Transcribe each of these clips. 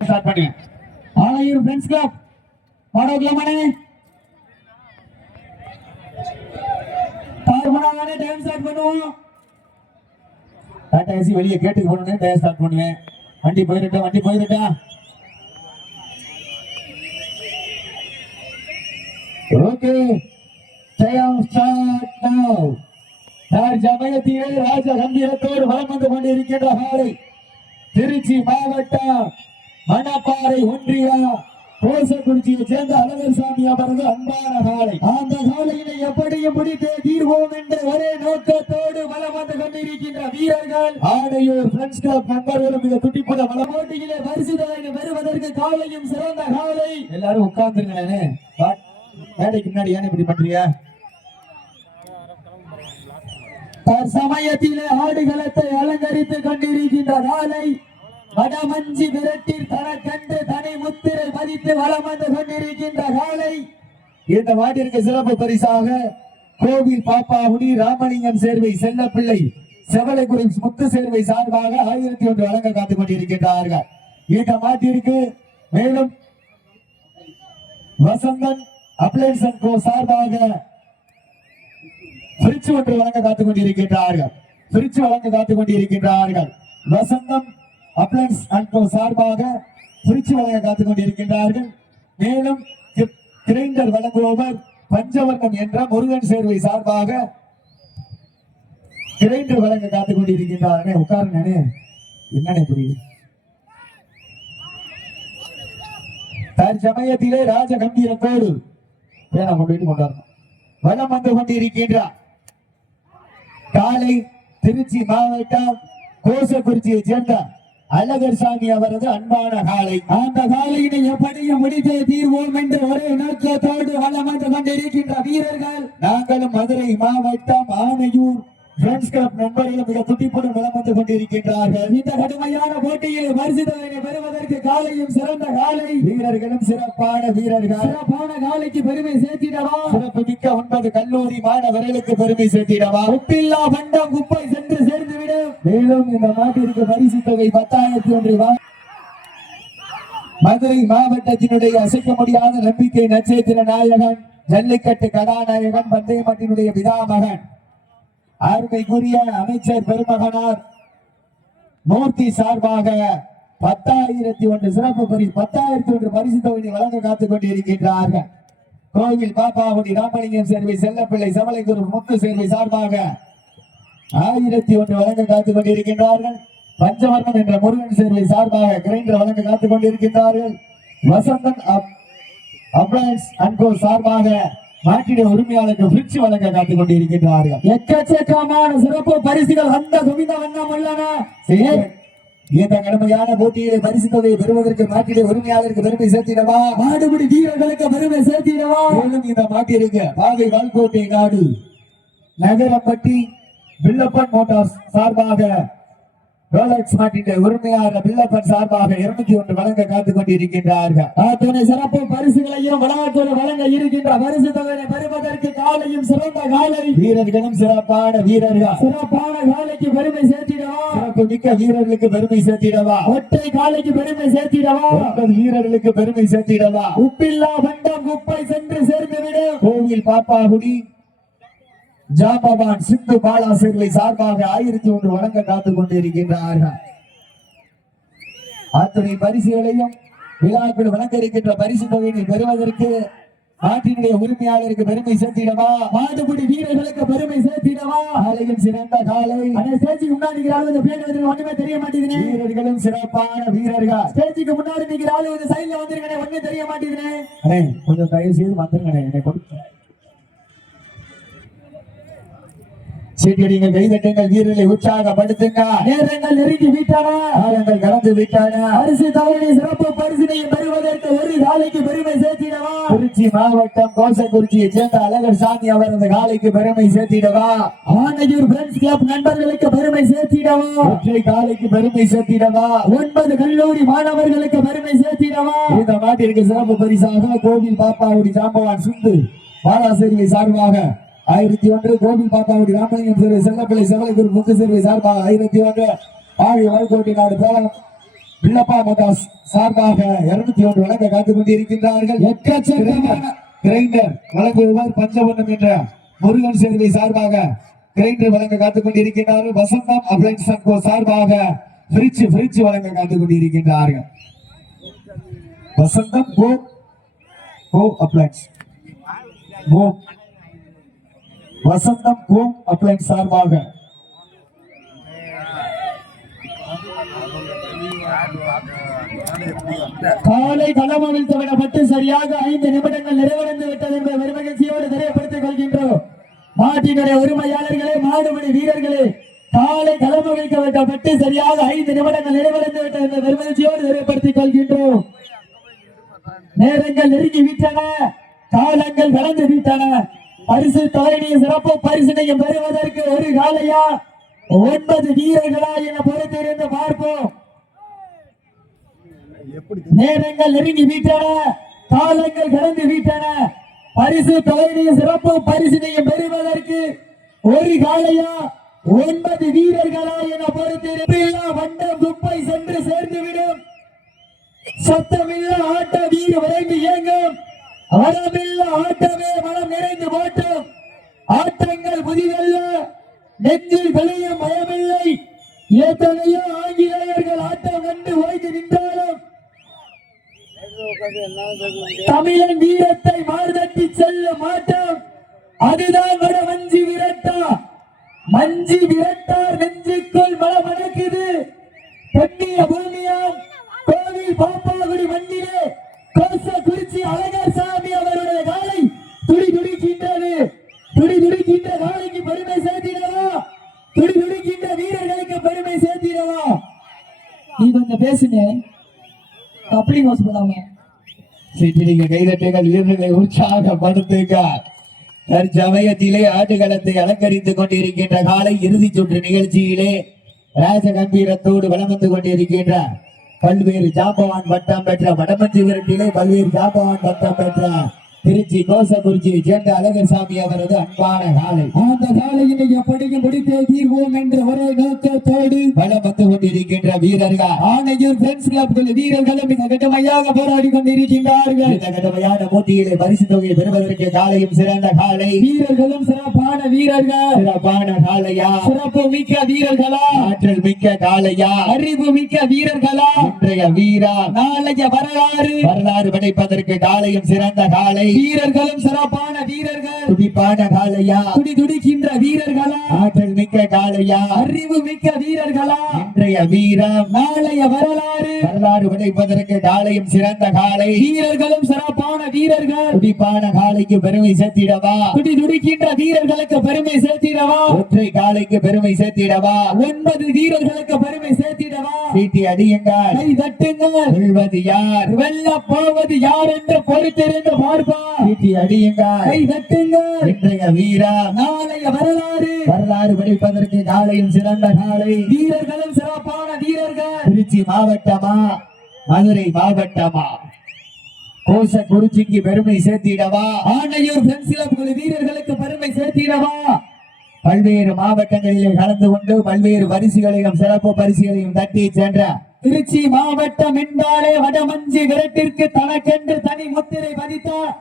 Start பண்ணுங்க. Alaiyur friends club பாடோக்கலாமானே தார்மனானே time start பண்ணுவோம். Tata AC வெளியே கேட்டுக்கு போனே டைம் ஸ்டார்ட் பண்ணுவேன். வண்டி போயிரட்டா. ஓகே டைம் ஸ்டார்ட் நவ. தற்சமயத்திலே ராஜ கம்பீரத்தோடு வலம் வந்து கொண்டிருக்கின்ற காலை திருச்சி மாவட்டம் மணப்பாறை ஒன்றிய கோசக்குறிச்சியை சேர்ந்த அழகர்சாமி அவரது அன்பான காலை. அந்த காலையினை எப்படியும் பிடித்தே தீர்வோம் என்ற ஒரே நோக்கத்தோடு வலம் வந்து கொண்டிருக்கின்ற வீரர்கள் ஆடையூர் ஃப்ரெண்ட்ஸ் கிளப் நண்பர்களும் மிக துடிப்புட வள போட்டியிலே பரிசுதனை பெறுவதற்கு காலையும் சிறந்த காலை. எல்லாரும் உட்கார்ந்துருங்களே, மேடைக்கு முன்னாடி ஏன் இப்படி பண்றியா? தற்சமயத்திலே ஆடுகளத்தை அலங்கரித்துக் கொண்டிருக்கின்ற காலை வடமஞ்சி விரட்டில் தனக்கென்று தனி முத்திரை பதித்து வலம் வந்து கொண்டிருக்கின்ற காலை. இந்த மாட்டிற்கு சிறப்பு பரிசாக கோவில் பாப்பாவுடி ராமலிங்கம் சேர்வை செல்லப்பிள்ளை செவலைக்குறி முத்து சேர்வை சார்பாக 1001 வழங்க காத்துக் கொண்டிருக்கின்றார்கள். இந்த மாட்டிற்கு மேலும் வசந்தன் அப்ளைன்ஸ் அண்ட் கோ சார்பாக பிரிட்ஜ் ஒன்று வழங்க காத்துக் கொண்டிருக்கின்றார்கள். வசந்தம் அப்ளைன்ஸ் அண்ட் கோ சார்பாக பிரிட்ஜ் வழங்க காத்துக் கொண்டிருக்கின்றார்கள். மேலும் கிரைண்டர் வழங்குபவர் பஞ்சவர்ணம் என்ற முருகன் சேர்வை சார்பாக கிரைண்டர் வழங்க காத்துக் கொண்டிருக்கின்றார்கள். உட்காருங்க, என்னன்னு புரியுது. தற்சமயத்திலே ராஜ கம்பீரத்தோடு கொண்டாடணும் வலம் வந்து கொண்டிருக்கின்றார் காலை திருச்சி மாவட்டம் கோசக்குறிச்சியை சேர்ந்த அழகர்சாமி அவரது அன்பான காலை. அந்த காலையினை எப்படியும் முடித்தே தீர்வோம் என்று ஒரே நோக்கத்தோடு வலம் வந்து கொண்டிருக்கின்ற வீரர்கள் நாங்களும் மதுரை மாவட்டம் ஆனையூர் ஃப்ரெண்ட்ஸ் கிளப் நண்பர்களும் மிக துடிப்புடன் வலம் வந்து கொண்டிருக்கின்றார்கள். இந்த கடுமையான போட்டியில் பரிசுதனை பெறுவதற்கு காலையும் சிறந்த காலை, வீரர்களும் சிறப்பான வீரர்கள். சிறப்பான காலைக்கு பெருமை சேர்த்திடவா, சிறப்பு மிக்க 9 கல்லூரி மாணவர்களுக்கு பெருமை சேர்த்திடவா, உப்பில்லா பண்டம் குப்பை சென்று சேர்ந்துவிடும். மேலும் இந்த மாட்டிற்கு பரிசு தொகை 10,001. மதுரை மாவட்டத்தினுடைய அசைக்க முடியாத நம்பிக்கை நட்சத்திர நாயகன் ஜல்லிக்கட்டு கதாநாயகன் பந்தயமட்டினுடைய பிதாமகன் அருமைக்குரிய அமைச்சர் பெருமகனார் மூர்த்தி சார்பாக 10,001 சிறப்பு பரிசு 10,001 பரிசு தொகை வழங்க காத்துக் கொண்டிருக்கின்றார்கள். கோவில் பாப்பாவுடி ராமலிங்கம் சேர்வை செல்லப்பிள்ளை சமலைக்குரு முத்து சேர்வை சார்பாக 1001 வழங்க காத்துக் கொண்டிருக்கின்றார்கள். பஞ்சவர்ணம் என்ற முருகன் சேர்வை சார்பாக கிரைண்டர் வழங்க காத்துக் கொண்டிருக்கின்றார்கள். வசந்தன் அப்ளைன்ஸ் அண்ட் கோ சார்பாக நாட்டினுடைய உரிமையாளருக்கு பிரிட்ஜ் வழங்க காத்துக் கொண்டிருக்கின்றார்கள். எக்கச்சக்கமான சிறப்பு பரிசுகள் அந்த குவிந்த வண்ணம் உள்ளன. இந்த கடுமையான போட்டியிலே பரிசு தொகையை பெறுவதற்கு நாட்டினுடைய உரிமையாளருக்கு பெருமை சேர்த்திடவா, மாடுபிடி வீரர்களுக்கு பெருமை சேர்த்திடவா. மேலும் இந்த மாட்டிற்கு பாகை வால்கோட்டை நாடு நகரப்பட்டி பில்லப்பன் மோட்டார்ஸ் சார்பாக ரோலக்ஸ் மாட்டின் உரிமையாளர் பில்லப்பன் சார்பாக 201 வழங்க காத்துக் கொண்டிருக்கின்றார்கள். அத்தனை சிறப்பு பரிசுகளையும் விளையாட்டு வழங்க இருக்கின்ற பரிசு தொகையை பெறுவதற்கு காலையும் சிறந்த காலை, வீரர்களும் சிறப்பான வீரர்கள். சிறப்பான காலைக்கு பெருமை சேர்த்திடவா, சிறப்பு மிக்க வீரர்களுக்கு பெருமை சேர்த்திடவா, ஒற்றை காலைக்கு பெருமை சேர்த்திடவா, 9 வீரர்களுக்கு பெருமை சேர்த்திடவா, உப்பில்லா பண்டம் குப்பை சென்று சேர்ந்துவிடும். கோவில் பாப்பாகுடி ஜாம்பவான் சிந்து பாலா சேர்வை சார்பாக 1001 வழங்க காத்துக் கொண்டிருக்கின்றார்கள். அத்தனை பரிசுகளையும் விழாக்கள் வழங்க இருக்கின்ற பரிசு தொகையை பெறுவதற்கு நாட்டினுடைய உரிமையாளருக்கு பெருமை சேர்த்திடவா, மாடுபிடி வீரர்களுக்கு பெருமை சேர்த்திடவா. காலையும் சிறந்த காலை. ஸ்டேஜுக்கு முன்னாடி ஒண்ணுமே தெரிய மாட்டேங்குது. வீரர்களும் சிறப்பான வீரர்கள். ஸ்டேஜுக்கு முன்னாடி நிக்கிற ஆளு வந்து சைட்ல வந்துருக்கேன், ஒண்ணு தெரிய மாட்டேங்குது. கொஞ்சம் தயவு செய்து வந்துருங்க. என்னை கொடுத்து சீட்டடிங்கள், கைதட்டுங்கள், வீரர்களை உற்சாகப்படுத்துங்க. நேரங்கள் நெருங்கி விட்டன, காலங்கள் கடந்து விட்டன. பரிசு தொகையை சிறப்பு பரிசினையும் பெறுவதற்கு ஒரு காலைக்கு பெருமை சேர்த்திடவா, திருச்சி மாவட்டம் கோசக்குறிச்சியை சேர்ந்த அழகர்சாமி அவரது காலைக்கு பெருமை சேர்த்திடவா, ஆனையூர் ஃப்ரெண்ட்ஸ் கிளப் நண்பர்களுக்கு பெருமை சேர்த்திடவா, ஒற்றை காலைக்கு பெருமை சேர்த்திடவா, 9 கல்லூரி மாணவர்களுக்கு பெருமை சேர்த்திடவா. இந்த மாட்டிற்கு சிறப்பு பரிசாக கோவில் பாப்பாவுடி ஜாம்பவான் சிந்து பாலா சேர்வை சார்பாக 1001, கோவில் பாப்பாவுடி ராமலிங்கம் சேர்வை செல்லப்பிள்ளை செவலைக்குரு முத்து சேர்வை சார்பாக 1001, ஆகிய வாய்க்கோட்டை நாடு பேலம் பிள்ளப்பா மோட்டார்ஸ் சார்பாக 201 வழங்க காத்துக் கொண்டிருக்கின்றார்கள். எக்கச்சக்கமான கிரைண்டர் வழங்குவார் பஞ்சவர்ணம் என்ற முருகன் சேர்வை சார்பாக கிரைண்டர் வழங்க காத்துக் கொண்டிருக்கின்றார்கள். வசந்தம் அப்ளைன்ஸ் அண்ட் கோ சார்பாக ஃப்ரிட்ஜ் வழங்க காத்துக் கொண்டிருக்கின்றார்கள். வசந்தம் கோ அப்ளைன்ஸ் வசந்தம் கோ அப்ளைன்ஸ் சார்பாக காலை களம் அவிழ்த்து விடப்பட்டு சரியாக 5 நிமிடங்கள் நிறைவடைந்து விட்டது என்பதை பெருமகிழ்ச்சியோடு தெரியப்படுத்திக் கொள்கின்றோம். மாட்டினுடைய உரிமையாளர்களே, மாடுபிடி வீரர்களே, காலை களம் அவிழ்க்க விடப்பட்டு சரியாக 5 நிமிடங்கள் நிறைவடைந்து விட்டது என்பதை பெருமகிழ்ச்சியோடு தெரியப்படுத்திக் கொள்கின்றோம். நேரங்கள் நெருங்கி விட்டன, காலங்கள் கடந்து விட்டன. பரிசு தொகையினையும் சிறப்பு பரிசினையும் பெறுவதற்கு ஒரு காலையா 9 வீரர்களா என பொறுத்திருந்து பார்ப்போம். நேரங்கள் நெருங்கி விட்டன, காலங்கள் கடந்து விட்டன. பரிசு தொகையினையும் சிறப்பு பரிசினையும் பெறுவதற்கு ஒரு காலையா 9 வீரர்களா என பொறுத்திருந்து வண்டம் குப்பை சென்று சேர்ந்துவிடும். சத்தமில்ல ஆட்ட வீர விரைந்து இயங்கும். வரமில்ல ஆட்டமே மனம் நிறைந்து போட்டும். ஆட்டங்கள் புதிதல்ல, நெஞ்சில் வெளியும் பயமில்லை. எத்தனையோ ஆங்கிலேயர்கள் ஆட்டம் கண்டு ஓய்ந்து நின்றாலும் தமிழன் வீரத்தை மாறுதட்டி செல்லும் ஆட்டம் அதுதான் வட மஞ்சி விரட்டா. மஞ்சி விரட்டார் நெஞ்சுக்குள் மனம் அடக்குது. பெண்ணிய பூமியாம் கோவில் பாப்பாகுடி மண்ணிலே கோசக்குறிச்சி அழகர் சாமி அவருடைய காலை துடி துடிக்கின்றது. துடி துடிக்கின்ற காலைக்கு பெருமை சேர்த்திடவா, துடி துடிக்கின்ற வீரர்களுக்கு பெருமை சேர்த்திடவா. நீ கொஞ்சம் பேசுனேன் அப்படி மோசம் பண்ணாம சீட்டிலிங்க கைதட்டுகள் வீரர்களை உற்சாகப்படுத்துக. தற்சமயத்திலே ஆட்டுக்களத்தை அலங்கரித்துக் கொண்டிருக்கின்ற காலை இறுதி சுற்று நிகழ்ச்சியிலே ராஜ கம்பீரத்தோடு வலம் வந்து கொண்டிருக்கின்ற பல்வேறு ஜாம்பவான் பட்டம் பெற்ற வடமஞ்சி விரட்டிலே பல்வேறு ஜாம்பவான் பட்டம் பெற்ற திருச்சி கோசக்குறிச்சியை சேர்ந்த அழகர் சாமி அவரது அன்பான காலை. அந்த காலையினை எப்படியும் முடித்தே தீர்வோம் என்ற ஒரே நோக்கத்தோடு வலம் வந்து கொண்டிருக்கின்ற வீரர்கள் ஆணையூர் ஃப்ரெண்ட்ஸ் கிளப் வீரர்களும் மிக கடுமையாக போராடி கொண்டிருக்கின்றார்கள். இந்த கடுமையான போட்டியிலே பரிசு தொகையை பெறுவதற்கு காலையும் சிறந்த காலை, வீரர்களும் சிறப்பான வீரர்கள். சிறப்பான காலையா, சிறப்பு மிக்க வீரர்களா, ஆற்றல் மிக்க காலையா, அறிவு மிக்க வீரர்களா, இன்றைய வீரா நாளைய வரலாறு படைப்பதற்கு காலையும் சிறந்த காலை, வீரர்களும் சிறப்பான வீரர்கள். துடிப்பான காலையா, துடி துடிக்கின்ற வீரர்களா, ஆற்றல் மிக்க காலையா, அறிவு மிக்க வீரர்களா, இன்றைய வீரம் நாளைய வரலாறு படைப்பதற்கு காலையும் சிறந்த காலை, வீரர்களும் சிறப்பான வீரர்கள். துடிப்பான காலைக்கு பெருமை சேர்த்திடவா, துடி துடிக்கின்ற வீரர்களுக்கு பெருமை சேர்த்திடவா, ஒற்றை காலைக்கு பெருமை சேர்த்திடவா, 9 வீரர்களுக்கு பெருமை சேர்த்திடவா. சீட்டி அடியுங்கள், கை தட்டுங்கள். வெல்வது யார், வெல்ல போவது யார் என்று பொறுத்திருந்து பார்ப்போம். சீட்டி அடியுங்கள், கை தட்டுங்கள். இன்றைய வீரா நாளைய வரலாறு படிப்பதற்கு காலையும் சிறந்த காலை, வீரர்களும் சிறப்பான வீரர்கள். திருச்சி மாவட்டமா, மதுரை மாவட்டமா, கோசக்குறிச்சிக்கு பெருமை சேர்த்திடவா, ஆணையூர் ஃப்ரெண்ட்ஸ் கிளப் வீரர்களுக்கு பெருமை சேர்த்திடவா. பல்வேறு மாவட்டங்களிலே கலந்து கொண்டு பல்வேறு பரிசுகளையும் சிறப்பு பரிசுகளையும் தட்டி சென்ற திருச்சி மாவட்டம் என்றாலே வடமஞ்சி விரட்டிற்கு தனக்கென்று தனி முத்திரை பதித்தார்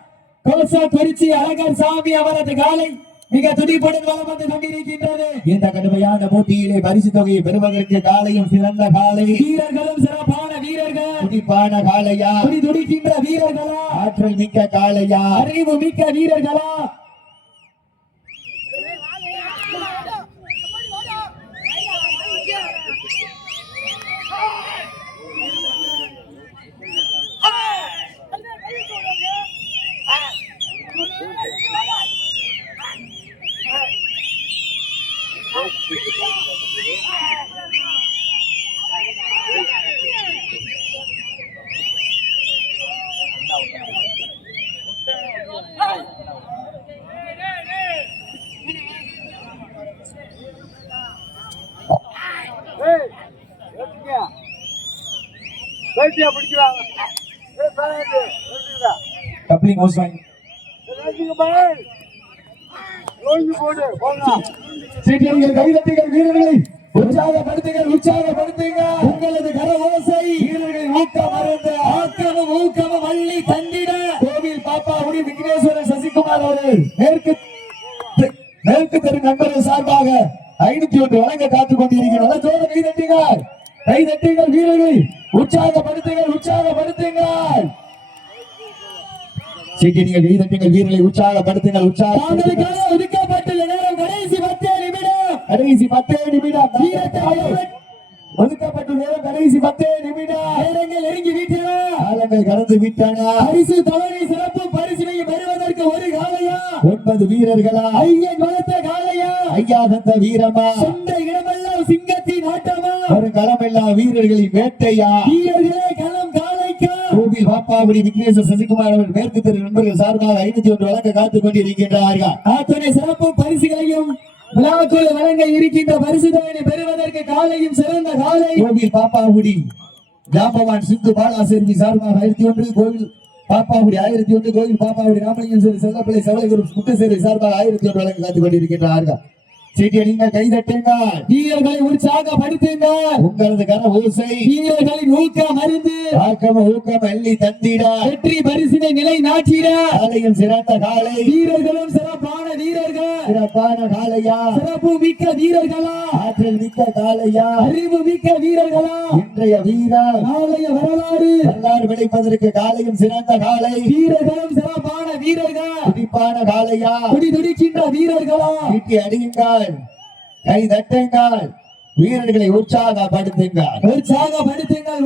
கோசக்குறிச்சி அழகர் சாமி அவரது காலை மிக துடிப்புடன் வலம் வந்து கொண்டிருக்கின்றது. இந்த கடுமையான போட்டியிலே பரிசு தொகையை பெறுவதற்கு காலையும் சிறந்த காலை, வீரர்களும் சிறப்பான வீரர்கள். துடிப்பான காலையா, துடி துடிக்கின்ற வீரர்களா, ஆற்றல் மிக்க காலையா, அறிவு மிக்க வீரர்களா. கப்ளிங் ஹவுஸ் வாங்கி சீட்டியங்கள் கைதட்டுகள் வீரர்களை உற்சாகப்படுத்துங்கள் உற்சாகப்படுத்துங்கள். உங்களது கர ஓசை வீரர்களின் ஊக்கம் மருந்து ஆக்கமும் ஊக்கமும் அள்ளி தந்திட கோவில் பாப்பாவுடி விக்னேஸ்வரன் சசிகுமார் அவர்கள் மேற்கு தெரு நண்பர்கள் சார்பாக 501 வழங்க காத்துக் கொண்டிருக்கிறார். ஜோர கை தட்டுங்கள் வீரர்கள் உற்சாகப்படுத்துங்கள் உற்சாகப்படுத்துங்கள். சீக்கிரங்கள் கை தட்டுங்கள் வீரர்களை உற்சாகப்படுத்துங்கள் உற்சாகப்படுத்துங்கள். ஒதுக்கப்பட்டுள்ள நேரம் கடைசி 10 நிமிடம். கடைசி 10 நிமிடம் ஒதுக்கப்பட்டுள்ள நேரம் கடைசி 10 நிமிடம். நேரங்கள் நெருங்கி விட்டன, காலங்கள் கடந்து விட்டன. பரிசு தவணை சிறப்பு பரிசினை பெறுவதற்கு ஒரு காலையா 9 வீரர்களா ஐயன் வளர்த்த காலையா ஐயா தந்த வீரமா சொந்த இடமெல்லாம் சிங்கத்தின் ஆட்டமா ஒரு களமெல்லாம் வீரர்களின் வேட்டையா வீரர்களே களம் காலைக்கா கோவில் பாப்பாவுடி விக்னேஸ்வர சசிகுமார் அவர்கள் மேற்கு தெரு நண்பர்கள் சார்பாக 501 வழங்க காத்துக் கொண்டிருக்கின்றார்கள். அத்தனை சிறப்பு பரிசுகளையும் விழாக்குழு வழங்க இருக்கின்ற பரிசு தொகையை பெறுவதற்கு காலையும் சிறந்த காலை கோவில் பாப்பாவுடி ஜாம்பவான் சிந்து பாலா சேர்வி சார்பாக 1001, கோவில் பாப்பாவுடி 1001, கோவில் பாப்பாவுடி ராமலிங்கம் செல்லப்பிள்ளை சவளகுரு முத்துசேரி சார்பாக 1001 வழங்க காத்துக் கொண்டிருக்கின்றார்கள். சீட்டியடிங்கள் கை தட்டுங்கள் வீரர்களை உற்சாகப்படுத்துங்கள். உங்களது கர ஓசை வீரர்களின் ஊக்கம் மருந்து ஆக்கம் ஊக்கம் அள்ளி தந்திட வெற்றி பரிசினை நிலை நாட்டிட காலையும் சிறந்த காலை வீரர்களும் சிறப்பான வீரர்கள் சிறப்பான காலையா சிறப்பு மிக்க வீரர்களா ஆற்றல் மிக்க காலையா அறிவு மிக்க வீரர்களா இன்றைய வீரர் நாளைய வரலாறு விளைப்பதற்கு காலையும் சிறந்த காலை வீரர்களும் சிறப்பான வீரர்கள் துடிப்பான காலையா துடிக்கின்ற வீரர்களா வீட்டி அடியுங்கள் கை தட்டுங்கள் வீரர்களை உற்சாகப்படுத்துங்கள்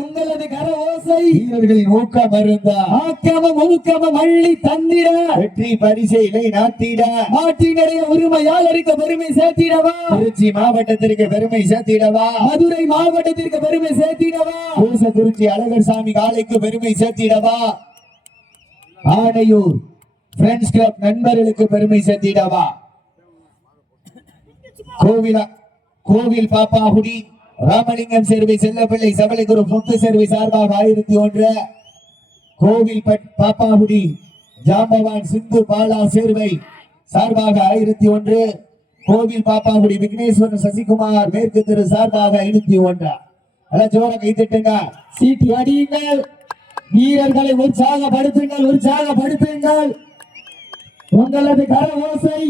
உங்களது கர ஓசை வீரர்களின் ஊக்கம் மருந்த ஆக்கமும் ஒழுக்கமும் அள்ளி தந்திட வெற்றி பரிசைகளை நாட்டிட நாட்டினுடைய உரிமையாளருக்கு பெருமை சேர்த்திடவா திருச்சி மாவட்டத்திற்கு பெருமை சேர்த்திடவா மதுரை மாவட்டத்திற்கு பெருமை சேர்த்திடவா பூசக்குறிச்சி அழகர் சாமி காலைக்கு பெருமை சேர்த்திடவா ஆனையூர் பிரெண்ட்ஸ் கிளப் நண்பர்களுக்கு பெருமை சேர்த்திடவா கோவில் பாப்பாகுடி ராமலிங்கம் சேர்வை செல்லப்பிள்ளை சபலைகுரு முத்து சேர்வை சார்பாக 1001, கோவில் பாப்பாகுடி ஜாம்பவான் சிந்து பாலா சேர்வை சார்பாக 1001, கோவில் பாப்பாகுடி விக்னேஸ்வரன் சசிகுமார் மேற்கு தெரு சார்பாக 501. எல்லாம் ஜோர கை தட்டுங்க சீட்டி அடியுங்கள் வீரர்களை உற்சாகப்படுத்துங்கள். உங்களது கர ஓசை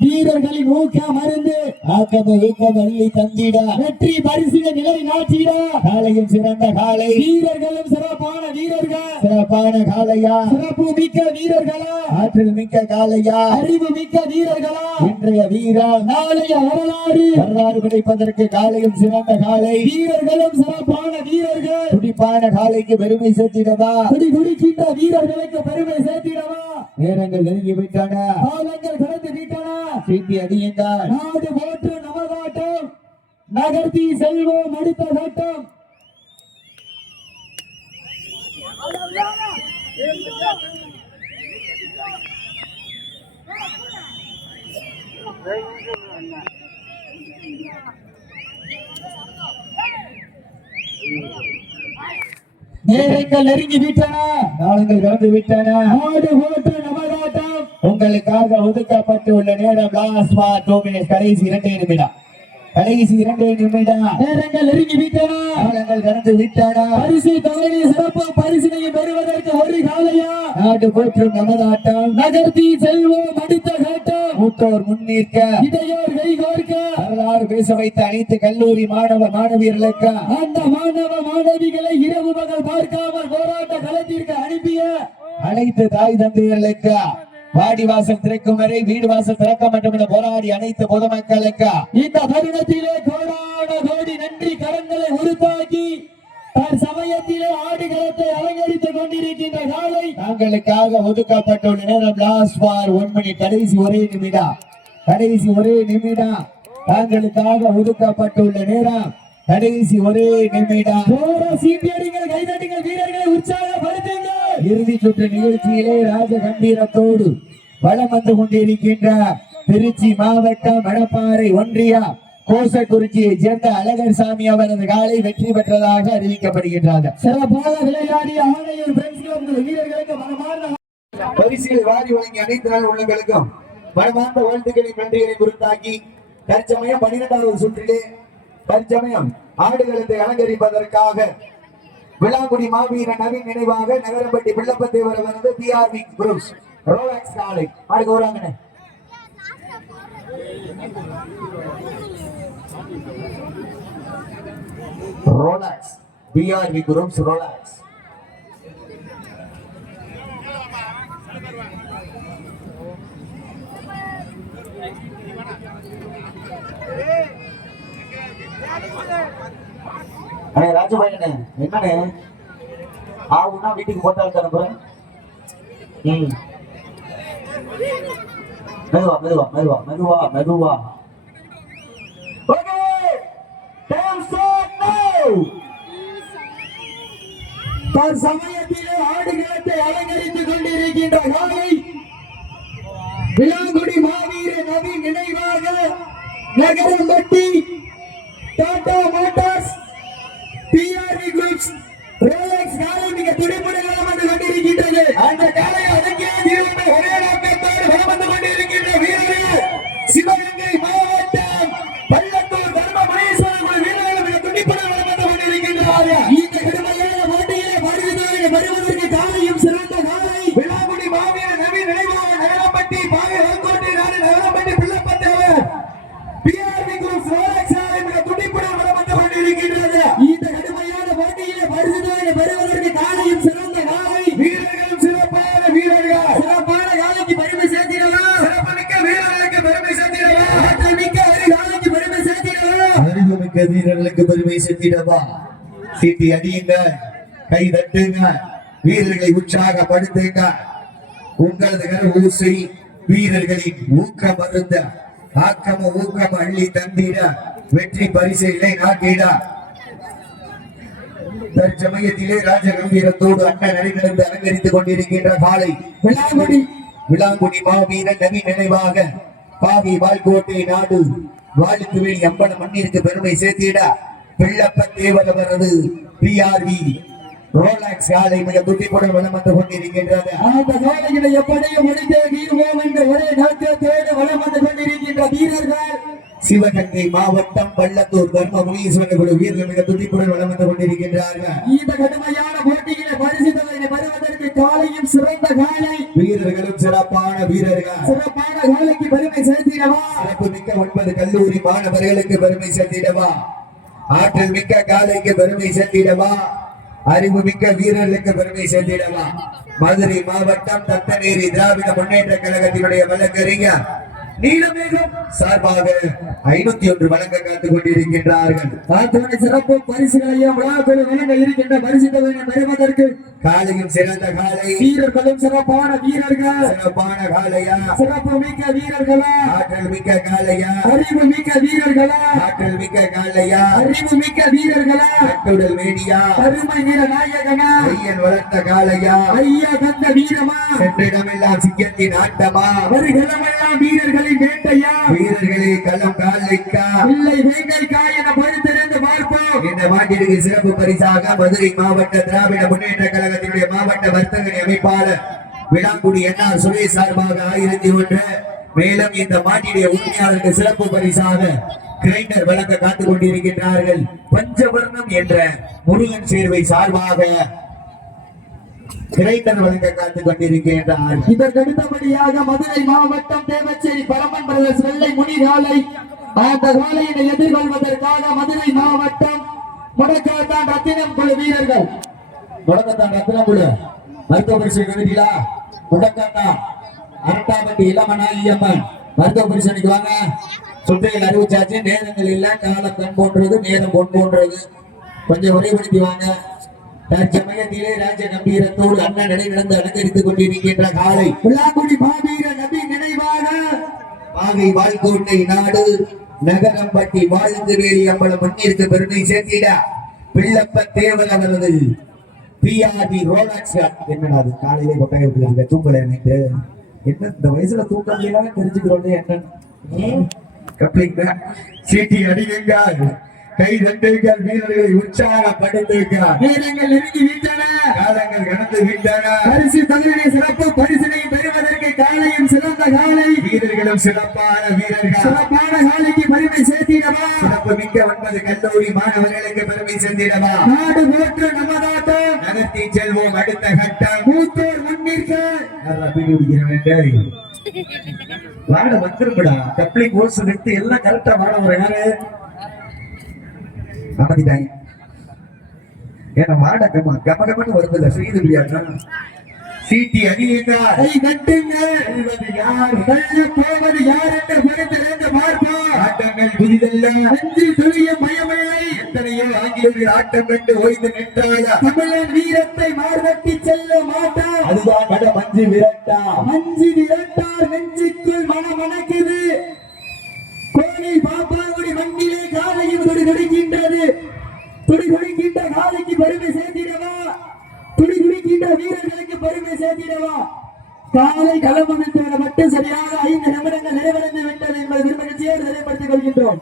வீரர்களின் ஊக்கம் மருந்து ஆக்கம் ஊக்கம் அள்ளி தந்திட வெற்றி பரிசினை நிலை நாட்டிட காலையும் சிறந்த காலை வீரர்களும் சிறப்பான வீரர்கள் சிறப்பான காலையா சிறப்பு மிக்க வீரர்களா ஆற்றல் மிக்க காலையா அறிவு மிக்க வீரர்களா இன்றைய வீரர் நாளைய வரலாறு கிடைப்பதற்கு காலையும் சிறந்த காலை வீரர்களும் சிறப்பான வீரர்கள் துடிப்பான காலைக்கு பெருமை சேர்த்திடவா துடிக்கின்ற வீரர்களுக்கு பெருமை சேர்த்திடவா நேரங்கள் நெருங்கி விட்டன காலங்கள் கடந்து விட்டன சீட்டி அடியுங்கள் நாடு போற்று நமதாட்டம் நகர்த்தி செல்வோம் அடுத்த கட்டம் நேரங்கள் நெருங்கி விட்டன காலங்கள் கடந்து விட்டன நாடு போற்று நமதாட்டம் உங்களுக்காக ஒதுக்கப்பட்டுள்ள நேரம் கடைசி 2 நிமிடம் நேரங்கள் நெருங்கி விட்டன காலங்கள் கடந்து விட்டன பரிசு தொகையை சிறப்பு பரிசினை பெறுவதற்கு ஒரு காலையா நாடு போற்றும் நமதாட்டம் நகர்த்தி செல்வோம் அடுத்த கட்டம் மூத்தோர் முன்னிற்க இதையோர் கைகோர்க்க வரலாறு பேச வைத்த அனைத்து கல்லூரி மாணவியர்களுக்கு அந்த மாணவிகளை இரவு பகல் பார்க்காமல் போராட்ட களத்திற்கு அனுப்பிய அனைத்து தாய் தந்தையர்களுக்கு வாடிவாசல் திறக்கும் வரை வீடு வாசல் திறக்க மட்டும் என போராடி அனைத்து பொதுமக்களுக்கு இந்த தருணத்திலே கோடி நன்றி கரங்களை உருத்தாக்கி சமயத்திலே ஆடுகளத்தை அலங்கரித்துக் கொண்டிருக்கின்ற காலை தாங்களுக்காக ஒதுக்கப்பட்டுள்ள நேரம் லாஸ்ட் ஃபார் 1 மினிட் கடைசி ஒரே நிமிடம் தாங்களுக்காக ஒதுக்கப்பட்டுள்ள நேரம் கடைசி ஒரே நிமிடம் கைதட்டுங்கள் வீரர்களை உற்சாகப்படுத்துங்கள் இறுதி சுற்று நிகழ்ச்சியிலே ராஜ கம்பீரத்தோடு வலம் வந்து கொண்டிருக்கின்ற திருச்சி மாவட்டம் மணப்பாறை ஒன்றிய கோசக்குறிச்சியை சேர்ந்த அழகர் சாமி அவரது காலை வெற்றி பெற்றதாக அறிவிக்கப்படுகின்றார். சிறப்பாக விளையாடிய ஆணையூர் வீரர்களுக்கு மனமார்ந்த பரிசுகளை வாரி வழங்கி அனைத்து நாள் உள்ளங்களுக்கும் மனமார்ந்த வாழ்த்துக்களின் நன்றிகளை குறித்தாக்கி தற்சமயம் 12வது சுற்றிலே தற்சமயம் ஆடுகளத்தை அலங்கரிப்பதற்காக விளாங்குடி மாவீர நவீன் நினைவாக நகரம்பட்டி பிள்ளப்பத்தேவர் வந்து பிஆர்வி குரூப்ஸ் ரோலக்ஸ் காலை மாடுக்கு வராங்கண்ணே. ரோலக்ஸ் பிஆர்வி குரூப்ஸ் ரோலக்ஸ் அண்ணே ராஜபாயண்ணே என்னண்ணே ஆவுன்னா வீட்டுக்கு போட்டால் தரப்புறேன். மெதுவா மெதுவா மெதுவா மெதுவா மெதுவா. சமயத்திலே ஆடுகளத்தை அலங்கரித்துக் கொண்டிருக்கின்ற காலை விளாங்குடி மாவீர நவீன் நினைவாக Nagarampatti Tata Motors PRV groups Rolex காலை மிக துடிப்புடன் வலம் வந்து கொண்டிருக்கின்றது. அந்த காலையை அடக்கிய தீர்வு ஒரே நோக்கத்தோடு வலம் வந்து கொண்டிருக்கின்ற வீரர்கள் சிவகங்கை மாவட்டம் பள்ளத்தூர் தர்மபுரீஸ்வரர் குழு வீரர்கள் மிக துடிப்புடன் வலம் வந்து கொண்டிருக்கின்றார்கள். இந்த கடுமையான போட்டியிலே வருவதற்கு காலையும் சிறந்த காலை விளாங்குடி மாவீர நவீன் நினைவாக நகரம்பட்டி பாவை வல்கோட்டை நாடு நகரம்பட்டி பிள்ளப்பத்தேவர் பிஆர்வி குரூப்ஸ் ரோலக்ஸ் காலை மிக துடிப்புடன் வலம் வந்து கொண்டிருக்கின்றது. இந்த கடுமையான போட்டியிலே வருவதற்கு காலையும் சிறந்த காலை வீரர்களும் சிறப்பான வீரர்கள் சிறப்பான காலைக்கு பெருமை சேர்த்திடலாம். சிறப்புமிக்க வீரர்களுக்கு பெருமை சேர்த்திடலாம். ஆற்றல்மிக்க காலைக்கு பெருமை சேர்த்திடலாம். அறிவுமிக்க வீரர்களுக்கு பெருமை சேர்த்திடவா. சீட்டி அடியுங்க, கை தட்டுங்க, வீரர்களை உற்சாகப்படுத்துங்க. உங்களது கர ஊசி வீரர்களின் ஊக்கம் மருந்த ஆக்கம ஊக்கம் அள்ளி தந்திட வெற்றி பரிசை நாட்டிட. தற்சமயத்திலே ராஜகம்பீரத்தோடு அண்ணன் நடைபெறுந்து அலங்கரித்துக் கொண்டிருக்கின்ற காலை விளாங்குடி மாவீர நவீன் நினைவாக பாவி வால்கோட்டை நாடு வாழ்த்துவேல் எம்பன மண்ணிற்கு பெருமை சேர்த்திட பிள்ளப்பத்தேவரது பிஆர்வி ரோலக்ஸ் காலை மிக துடிப்புடன் வலம் வந்து கொண்டிருக்கின்றது. அந்த காலைகளை எப்படியும் முடித்தே வீழ்வோம் என்ற ஒரே நோக்கத்தோடு வலம் வந்து கொண்டிருக்கின்ற வீரர்கள் சிவகங்கை மாவட்டம் பள்ளத்தூர் தர்மபுரீஸ்வரர் குழு வீரர்கள் மிக துடிப்புடன் வலம் வந்து கொண்டிருக்கின்றார்கள். இந்த கடுமையான போட்டியிலே பரிசு தொகையை பெறுவதற்கு காலையும் சிறந்த காலை வீரர்களும் சிறப்பான வீரர்கள் சிறப்பான காலைக்கு பெருமை சேர்த்திடவா. சிறப்பு மிக்க 9 கல்லூரி மாணவர்களுக்கு பெருமை சேர்த்திடவா. ஆற்றல் மிக்க காலைக்கு பெருமை சேர்த்திடவா. அறிவு மிக்க வீரர்களுக்கு பெருமை சேர்த்திடவா. மதுரை மாவட்டம் தத்தநேரி திராவிட முன்னேற்ற கழகத்தினுடைய வழக்கறிஞர் நீலமேகம் சார்பாக 501 வழங்க காத்துக் கொண்டிருக்கின்றார்கள். சிறப்பு பரிசுகளையும் விழாக்கள் வழங்க இருக்கின்ற பரிசு தொகையை பெறுவதற்கு காலையும் சிறந்த காலை வீரர்களும் சிறப்பான வீரர்கள் சிறப்பான காலையா சிறப்பு மிக்க வீரர்களா ஆற்றல் மிக்க காலையா அறிவு மிக்க வீரர்களா ஆற்றல் மிக்க காலையா அறிவு மிக்க வீரர்களா கட்டுடல் மேடியா அருமை வீர நாயகனா ஐயன் வளர்த்த காலையா ஐயா தந்த வீரமா சென்றிடமெல்லாம் சிங்கத்தின் ஆட்டமா வருகளமெல்லாம் வீரர்களின் வேட்டையா வீரர்களே களம் காலைக்கா இல்லை வேங்கைக்கா என படுத்திருந்து பார்ப்போம். இந்த மாட்டிற்கு சிறப்பு பரிசாக மதுரை மாவட்ட திராவிட முன்னேற்ற கழகத்தினுடைய மாவட்ட வர்த்தக அமைப்பாளர் விளாங்குடி என்ஆர் சுரேஷ் சார்பாக 1001. மேலும் இந்த மாட்டினுடைய உரிமையாளருக்கு சிறப்பு பரிசாக கிரைண்டர் வழங்க காத்துக் கொண்டிருக்கின்றார்கள். பஞ்சவர்ணம் என்ற முருகன் சேர்வை சார்பாக கிரைண்டர் வழங்க காத்துக் கொண்டிருக்கின்றார். இதற்கு அடுத்தபடியாக மதுரை மாவட்டம் தேவச்சேரி பரமன் பிரதேச வெள்ளை முனி காலை அந்த காலையினை எதிர்கொள்வதற்காக மதுரை மாவட்டம் முடக்கத்தான் ரத்தினம் குழு வீரர்கள் முடக்கத்தான் ரத்தினம் குழு மருத்துவ பரிசு கருதிகளா முடக்கத்தான் அரட்டாம்பட்டி இளமனாயியம்மன் மருத்துவ பரிசோதனைக்கு வாங்க. சுற்றைகள் அறிவிச்சாச்சு. நேரங்கள் இல்ல, காலம் கண் போன்றது, நேரம் பொன் போன்றது. கொஞ்சம் உரைப்படுத்தி வாங்க. தற்சமயத்திலே ராஜ கம்பீரத்தோடு அண்ணன் நடைபெறந்து அலங்கரித்துக் கொண்டிருக்கின்ற காலை விளாங்குடி மாவீர நவீன் நினைவாக பாவை வால்கோட்டை நாடு நகரம்பட்டி வாழ்ந்துவேலி அம்பலம் மண்ணிற்கு பெருமை சேர்த்திட பிள்ளப்பத்தேவர் அவரது பிஆர்வி ரோலக்ஸ். என்னடா அது காலையிலே கொட்டாய விட்டுருங்க, தூங்கல எனக்கு என்ன இந்த வயசுல தூக்கம் தெரிஞ்சுக்கிறோம் என்னன்னு சீட்டி அடிங்க, கை தட்டுங்கள், வீரர்களை உற்சாகப்படுத்துகிறார். வீரர்கள் நெருங்கி விட்டன, காலங்கள் கடந்து விட்டன. பரிசு தொகையை சிறப்பு பரிசினை பெறுவதற்கு காலையும் சிறந்த காலை வீரர்களும் சிறப்பான வீரர்கள் சிறப்பான காலைக்கு பெருமை சேர்த்திடவா சிறப்பு மிக்க 9 கல்லூரி மாணவர்களுக்கு பெருமை சேர்த்திடவா நாடு போற்று நமதாட்டம் நடத்தி செல்வோம் அடுத்த கட்டம் மூத்தோர் முன்னிற்க வாட வந்துருப்படா கப்ளிங் கோர்ஸ் எடுத்து எல்லாம் கரெக்டா வாட வர யாரு அமைதிட்டாங்க ஏன்னா வாட கமகமன்னு வருதுல்ல செய்து இல்லையா சீட்டி அணியுங்கள் போவது யார் என்று பொறுத்திருந்து பார்ப்போம் ஆட்டங்கள் புதிதல்ல நெஞ்சில் துளிய மயமில்லை எத்தனையோ ஆங்கிலேயர்கள் ஆட்டம் கண்டு ஓய்ந்து நின்றாயா தமிழன் வீரத்தை மார்வட்டி செல்ல மாட்டார் அதுதான் வட மஞ்சு விரட்டா மஞ்சு விரட்டார் நெஞ்சுக்குள் மனமணக்குது கோழி பாப்பாவுடைய மண்ணிலே காலையும் துடிதுடிக்கின்றது துடிதுடிக்கின்ற காலைக்கு பெருமை சேர்த்திடவா துடிதுடிக்கின்ற வீரர்களுக்கு பெருமை சேர்த்திடவா காலை களமமைத்து மட்டும் சரியாக 5 நிமிடங்கள் நிறைவடைந்து விட்டது என்பதை விரும்பச்சியோடு நிலைப்படுத்திக் கொள்கின்றோம்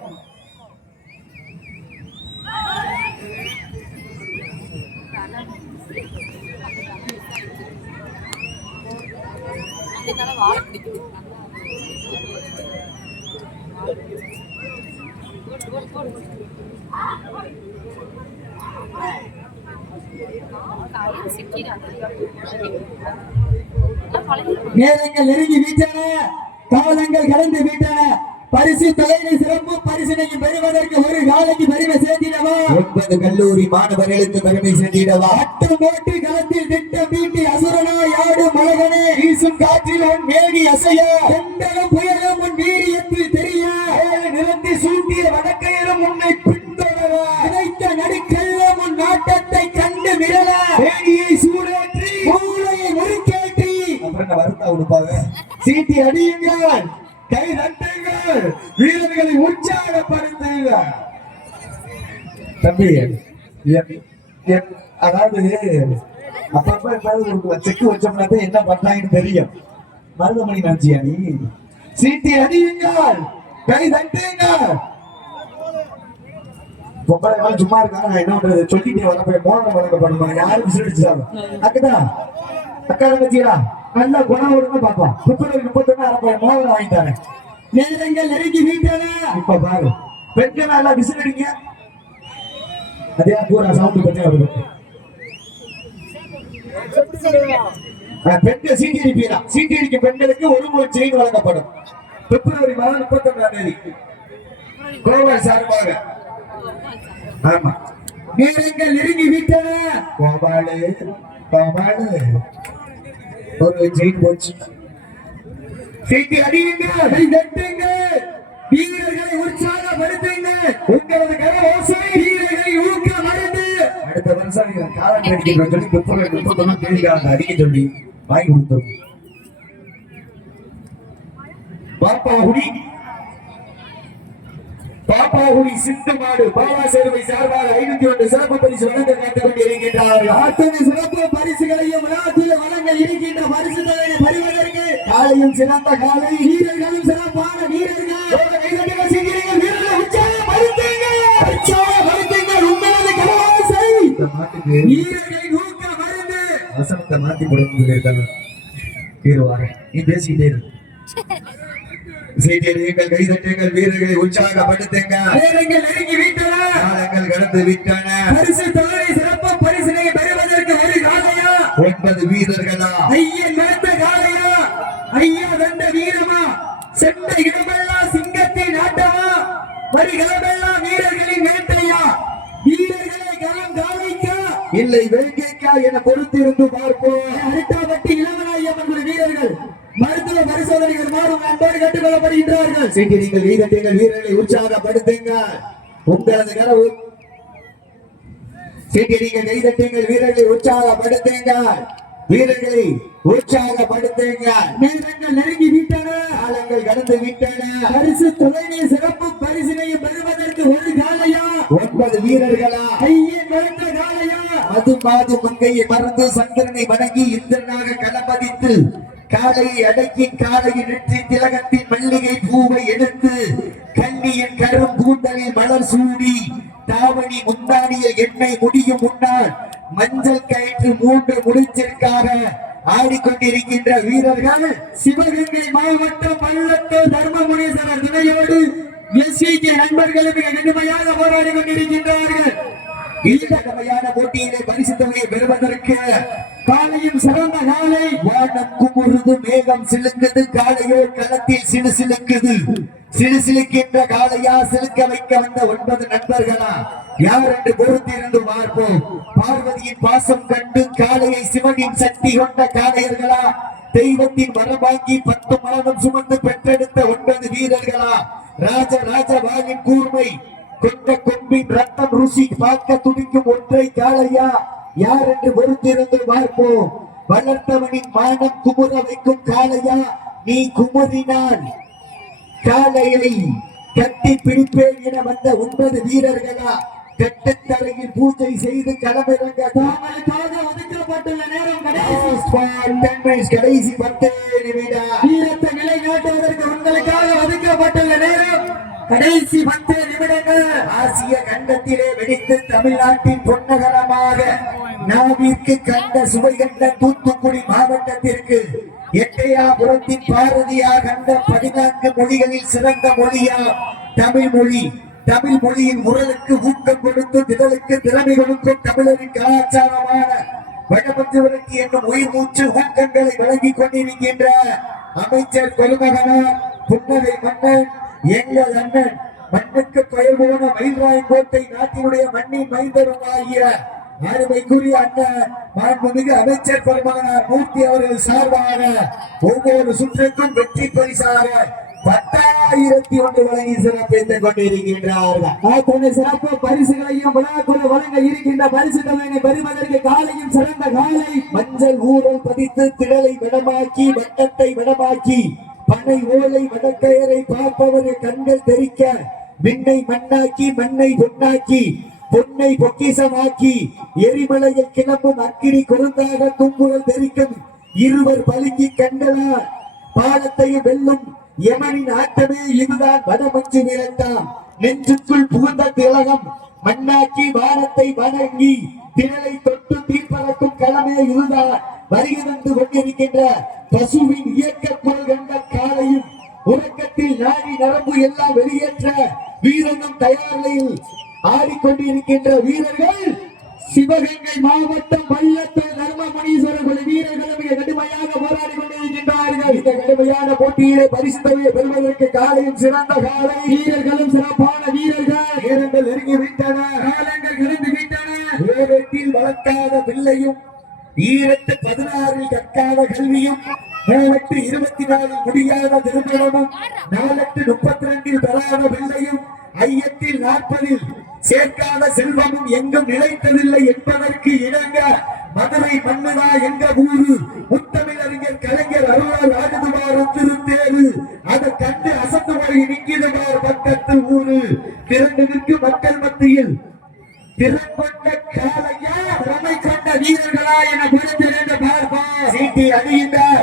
நேரங்கள் நெருங்கி வீட்டன காலங்கள் கடந்து விட்டன பரிசு தலைமை சிறப்பு பரிசினையும் பெறுவதற்கு ஒரு காலைக்கு பெருமை சேர்த்திடவா 9 கல்லூரி மாணவர்களுக்கு பெருமை சேர்த்திடவா அட்டம் போட்டு களத்தில் திட்டம் வீட்டி அசுரனா யாடு மலகனே வீசும் காற்றில் உன் மேடி அசைய எந்தளம் புயலும் உன் வீரியத்தில் தெரிய நிலத்தை சூட்டிய வடக்கையிலும் உன்னை பின்தொடர அனைத்த நடுக்கெல்லாம் உன் நாட்டத்தை கண்டு மிரள வேடியை சூடேற்றி மூளையை முறுக்கேற்றி அப்புறம் வருத்தா உடுப்பாங்க சீட்டி அடியுங்கள் கை தட்டுங்கள் வீரர்களை உற்சாகப்படுத்துங்கள் தம்பி அதாவது அப்பப்ப செக்கு வச்சோம்னா என்ன பண்றாங்கன்னு தெரியும் மருதமணி நாச்சியா நீ சீட்டி அடியுங்கள் கை தட்டுங்கள் பொம்பளை சும்மா இருக்காங்க என்ன பண்றது சொல்லிட்டே வரப்ப மோதிரம் வழங்கப்படுவாங்க யாரும் விசிடிச்சாலும் அக்கடா அக்கா தங்கச்சியா நல்ல குணம் விடுங்க பாப்பா பிப்ரவரி 31 அரப்ப மோதிரம் வாங்கிட்டாங்க நேரங்கள் நெருங்கி வீட்டான இப்ப பாரு பெண்கள் எல்லாம் விசிலடிங்க அதே பூரா சவுண்ட் பண்ணி வருது பெண்கள் சீட்டி அடிப்பீரா சீட்டி அடிக்கும் பெண்களுக்கு ஒரு செயின் வழங்கப்படும் பிப்ரவரி மாதம் 31ஆம் தேதி கோவை சார்பாக ஆமா நேரங்கள் நெருங்கி வீட்டான கோபாலு கோபாலு ஒரு செயின் போச்சு சீட்டி அடியுங்கள் வீரர்களை உற்சாகப்படுத்துங்கள் உங்களது கரவோசை வீரர்களை ஊக்கமருந்து அடுத்த வருஷம் காலம் அடிக்கின்ற சொல்லி 31 தேதி அடிக்க சொல்லி வாங்கி கொடுத்தோம் பாப்பாகுடி சிந்து மாடு பாபா சேருவை சார்பாக 501 சிறப்பு பரிசு வழங்க காத்துக் கொண்டிருக்கின்றார்கள் அத்தனை சிறப்பு பரிசுகளையும் விழாத்தில் வழங்க இருக்கின்ற பரிசு தலைவரை பெறுவதற்கு காலையும் சிறந்த காலை வீரர்களும் சிறப்பான வீரர்கள் வீரர்களை ஊக்க மருந்து வசனத்தை மாத்தி கொடுக்க நீ பேசிக்கிட்டே இரு கைதட்டுங்கள் வீரர்களை உற்சாகப்படுத்துங்க நேரங்கள் நெருங்கி விட்டன காலங்கள் கடந்து விட்டன பரிசு தொகை சிறப்பு பரிசினை பெறுவதற்கு ஒரு காலையா 9 வீரர்களா ஐயன் நடந்த காலையா ஐயா தந்த வீரமா சென்ற இடமெல்லாம் சிங்கத்தின் ஆட்டமா வரிகளமெல்லாம் வீரர்களின் வேட்டையா வீரர்களை களம் காலைக்கா இல்லை வேட்கைக்கா என பொறுத்திருந்து பார்ப்போம் அரிட்டாபட்டி இளவனாயம்மன் வீரர்கள் மருத்துவ பரிசோதனைகள் மாறும் அன்போடு கட்டுக்கொள்ளப்படுகின்றார்கள் சீட்டிகள் வீரர்கள் வீரர்களை உற்சாகப்படுத்துங்கள் உங்களது கனவு சீட்டிகள் கைதட்டுங்கள் வீரர்களை உற்சாகப்படுத்துங்கள் வீரர்களை உற்சாகப்படுத்துங்கள் நேரங்கள் நெருங்கி விட்டன காலங்கள் கடந்து விட்டன பரிசு தொகையை சிறப்பு பரிசினையும் பெறுவதற்கு ஒரு காலையா 9 வீரர்களா ஐயன் மறந்த காலையா மது மங்கையை மறந்து சந்திரனை வணங்கி இந்திரனாக களப்பதித்து காலையை அடக்கி காலையை நெற்றி திலகத்தின் மல்லிகை பூவை எடுத்து கண்ணியின் கரும் கூந்தலில் மலர் சூடி தாவணி முந்தானியில் எண்ணெய் முடியும் முன்னால் மஞ்சள் கயிற்று 3 முடிச்சிற்காக ஆடிக்கொண்டிருக்கின்ற வீரர்கள் சிவகங்கை மாவட்டம் பள்ளத்தூர் தர்மமுனீஸ்வரர் துணையோடு எஸ்விகே நண்பர்களும் மிக கடுமையாக போராடி கொண்டிருக்கின்றார்கள். இளமையான போட்டியிலே பரிசு தொகையை பெறுவதற்கு காலையும் சிறந்த காலை. வானம் குமுறுது, மேகம் சிலுக்குது, காலையோ களத்தில் சிலுக்குது. சிலுக்கின்ற காலையா, சிலுக்க வைக்க வந்த 9 நண்பர்களா, யார் என்று பொறுத்திருந்து பார்ப்போம். பார்வதியின் பாசம் கண்டு காளையை சிவனின் சக்தி கொண்ட காளையர்களா, தெய்வத்தின் வரமாக்கி 10 மாதம் சுமந்து பெற்றெடுத்த 9 வீரர்களா, ராஜவாளின் கூர்மை கொண்ட கொம்பின் ரத்தம் ருசி பார்க்க துடிக்கும் ஒற்றை காளையா, யார் என்று பொறுத்திருந்து பார்ப்போம். வளர்த்தவனின் மானம் குமுற வைக்கும் காளையா, நீ குமுறினான் காளையை கட்டி பிடிப்பேன் என வந்த 9 வீரர்களா, கட்டத்தரையில் பூஜை செய்து களமிறங்க தாமரைக்காக ஒதுக்கப்பட்டுள்ள நேரம் கடைசி 10 நிமிடம். வீரத்தை நிலைநாட்டுவதற்கு உங்களுக்காக ஒதுக்கப்பட்டுள்ள நேரம் கடைசி 10 நிமிடங்கள். ஆசிய கண்டத்திலே வெடித்து தமிழ்நாட்டின் பொன்னகரமாக நாவிற்கு கண்ட சுவை கண்ட தூத்துக்குடி மாவட்டத்திற்கு எட்டையாபுரத்தின் பாரதியா கண்ட 14 மொழிகளில் சிறந்த மொழியா தமிழ் மொழி. தமிழ் மொழியின் உரலுக்கு ஊக்கம் கொடுத்து திடலுக்கு திறமை கொடுக்கும் தமிழரின் கலாச்சாரமான வடமஞ்சுவரத்தி என்னும் உயிர் மூச்சு ஊக்கங்களை வழங்கிக் கொண்டிருக்கின்ற அமைச்சர் பெருமகனார் புன்னகை மன்னன் எங்கள் அண்ணன் மண்ணுக்கு பெயர் போன மயில்ராயன் கோட்டை நாட்டினுடைய மண்ணின் மைந்தரும் ஆகிய அருமைக்குரிய அண்ணன் மாண்புமிகு அமைச்சர் பெருமகனார் மூர்த்தி அவர்கள் சார்பாக ஒவ்வொரு சுற்றுக்கும் வெற்றி பரிசாக 10,001 வழங்கி சிறப்பித்துக் கொண்டிருக்கின்றார்கள். சிறப்பு பரிசுகளையும் விழாக்குழு வழங்க இருக்கின்ற பரிசு தொகையை பெறுவதற்கு காலையும் சிறந்த காலை. மஞ்சள் ஊரல் பதித்து திடலை விடமாக்கி வட்டத்தை விடமாக்கி பனை ஓலை வடக்கயரை பார்ப்பவரை கண்கள் தெரிக்க விண்ணை மண்ணாக்கி மண்ணை பொன்னாக்கி பொன்னை பொக்கிசமாக்கி எரிமலையில் கிளம்பும் அக்கினி குறுந்தாக தும்புகள் தெரிக்கும் இருவர் பலுங்கி கண்டனார் பாலத்தையும் வெல்லும் யமனின் ஆட்டமே இதுதான். வடமஞ்சு வீரத்தாம் நெஞ்சுக்குள் புகுந்த திலகம் மண்ணாக்கி வானத்தை வணங்கி திரளை தொட்டு தீர்ப்பதற்கும் களமே இதுதான். வருகை தந்து கொண்டிருக்கின்ற பசுவின் இயக்க குரல் கண்ட காலையும் உறக்கத்தில் நாடி நரம்பு எல்லாம் வெளியேற்ற வீரனும் தயார் நிலையில் ஆடிக்கொண்டிருக்கின்ற வீரர்கள் சிவகங்கை மாவட்டம் பள்ளத்தூர் தர்மமுனீஸ்வரர் வீரர்களும் மிக கடுமையாக போராடி கொண்டிருக்கின்றார்கள். இந்த கடுமையான போட்டியிலே பரிசு தொகையை பெறுவதற்கு காலையும் சிறந்த காலை, வீரர்களும் சிறப்பான வீரர்கள். நேரங்கள் நெருங்கி விட்டன, காலங்கள் கடந்து விட்டன. ஏழத்தில் வளர்க்காத பிள்ளையும் ஈரத்து 16 கற்காத கல்வியும் 24 முடியாத திருமணமும் 32 பெறாத பிள்ளையும் ஐயத்தில் 40 சேர்க்காத செல்வமும் எங்கும் நிலைத்ததில்லை என்பதற்கு இணங்க மதுரை மன்னனா எங்க ஊரு முத்தமிழறிஞர் கலைஞர் அருளால் ஆடுதுவார் திருத்தேரு அதை கண்டு அசத்து வழி நிற்கிறவார் பக்கத்து ஊரு திரண்டு நிற்கும் மக்கள் மத்தியில் திறம்பட்ட காலையா திறமை கொண்ட வீரர்களா என பொறுத்திருந்து பார்ப்போம். சீட்டி அடியுங்கள்,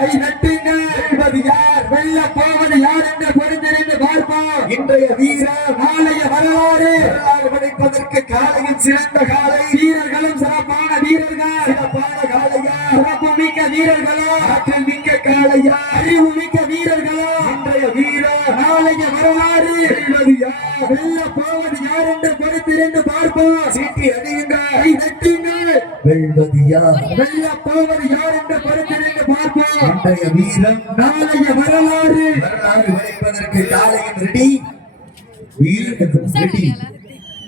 வெல்வது யார், வெல்ல போவது யார் என்று பொறுத்திருந்து பார்ப்போம். இன்றைய வீரர் நாளைய வரலாறு படைப்பதற்கு காலையில் சிறந்த காலை, வீரர்களும் சிறப்பான வீரர்கள், சிறப்பான காலையா, சிறப்பு மிக்க வீரர்களா, ஆற்றல் மிக்க காலையா, அறிவு மிக்க வீரர்களா, இன்றைய வீரர் நாளைய வரலாறு வெல்வது யார், வெல்ல போவது யார் என்று பொறுத்திருந்து பார்ப்போம். சீட்டி அடியுங்கள், வெல்வது யார், வெல்ல போவது யார் என்று பொறுத்திருந்து பார்ப்போம். இன்றைய வீரர் நாளைய வரலாறு படைப்பதற்கு காலையின் ரெடி, வீரர்கள் ரெடி.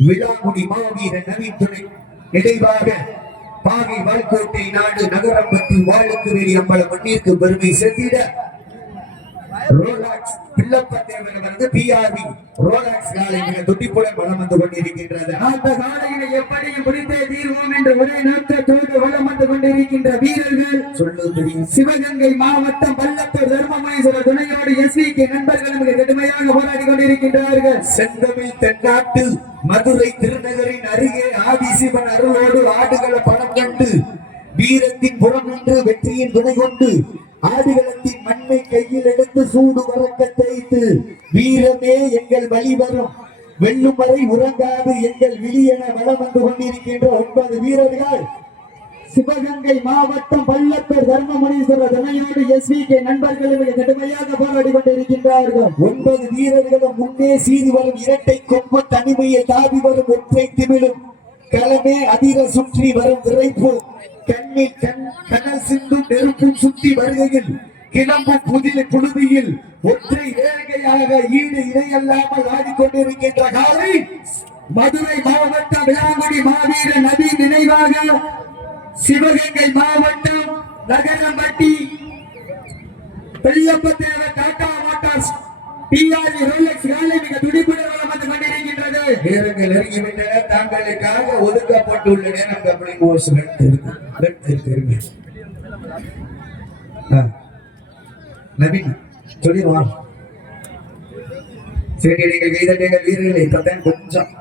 விழாமுடி மாவீரன் நவீன் துணை நிறைவாக பாகை வால்கோட்டை நாடு நகரம் பற்றி வாழுக்கு வேடி அம்பல மண்ணிற்கு பெருமை சேர்த்திட ரோலாக்ஸ் பிள்ளப்பத்தேவன் பிஆர்வி ரோலாக்ஸ் காலை மிக துட்டிப்புடன் வளம் வந்து கொண்டிருக்கின்றது. அந்த காலையினை எப்படியும் முடித்தே தீர்வோம் என்று ஒரே நோக்கத்தோடு வளம் வந்து கொண்டிருக்கின்ற வீரர்கள் சொல்லுபடி சிவகங்கை மாவட்டம் பள்ளத்தூர் தர்மமுனீஸ்வரர் துணையோடு எஸ்விகே நண்பர்கள் மிக கடுமையாக போராடி கொண்டிருக்கின்றார்கள். செந்தமிழ் தென்னாட்டு மதுரை திருநகரின் அருகே ஆதிசிவன் அருளோடு ஆடுகள பணம் கண்டு வீரத்தின் புறம் நின்று வெற்றியின் துணை கொண்டு ஆடுகளத்தின் மண்ணை கையில் எடுத்து சூடு வரக்க தேய்த்து வீரமே எங்கள் வழி வரும் வெல்லும் வரை உறங்காது எங்கள் விழி என வளம் வந்து கொண்டிருக்கின்ற 9 வீரர்கள் சிவகங்கை மாவட்டம் பள்ளத்தூர் தர்மமுனீஸ்வரர் துணையோடு எஸ்விகே நண்பர்கள் மிக கடுமையாக போராடி கொண்டிருக்கின்றார்கள். 9 வீரர்களும் முன்னே சீறி வரும் இரட்டை கொம்பு தனிமையை தாவி வரும் ஒற்றை திமிழும் களமே அதிர சுற்றி வரும் விரைப்பு கண்ணில் கனல் சிந்தும் நெருப்பும் சுத்தி வருகையில் கிளம்பும் புழுதியில் ஒற்றை வேகையாக ஈடு இணையல்லாமல் ஆடிக்கொண்டிருக்கின்ற காலை மதுரை மாவட்டம் விளாங்குடி மாவீர நதி நினைவாக சிவகங்கை மாவட்டம் Nagarampatti Vellappathevar Tata Motors PRV Rolex காலை மிக துடிப்புடன் வலம் வந்து கொண்டிருக்கின்றது. நேரங்கள் நெருங்கிவிட்டன. தாங்களுக்காக ஒதுக்கப்பட்டுள்ள நேரம் கம்பெனி கோர்ஸ் நவீன் சொல்லிடுவான். சரி, நீங்கள் கைதட்டீர்கள் வீரர்களை இப்பதான் கொஞ்சம்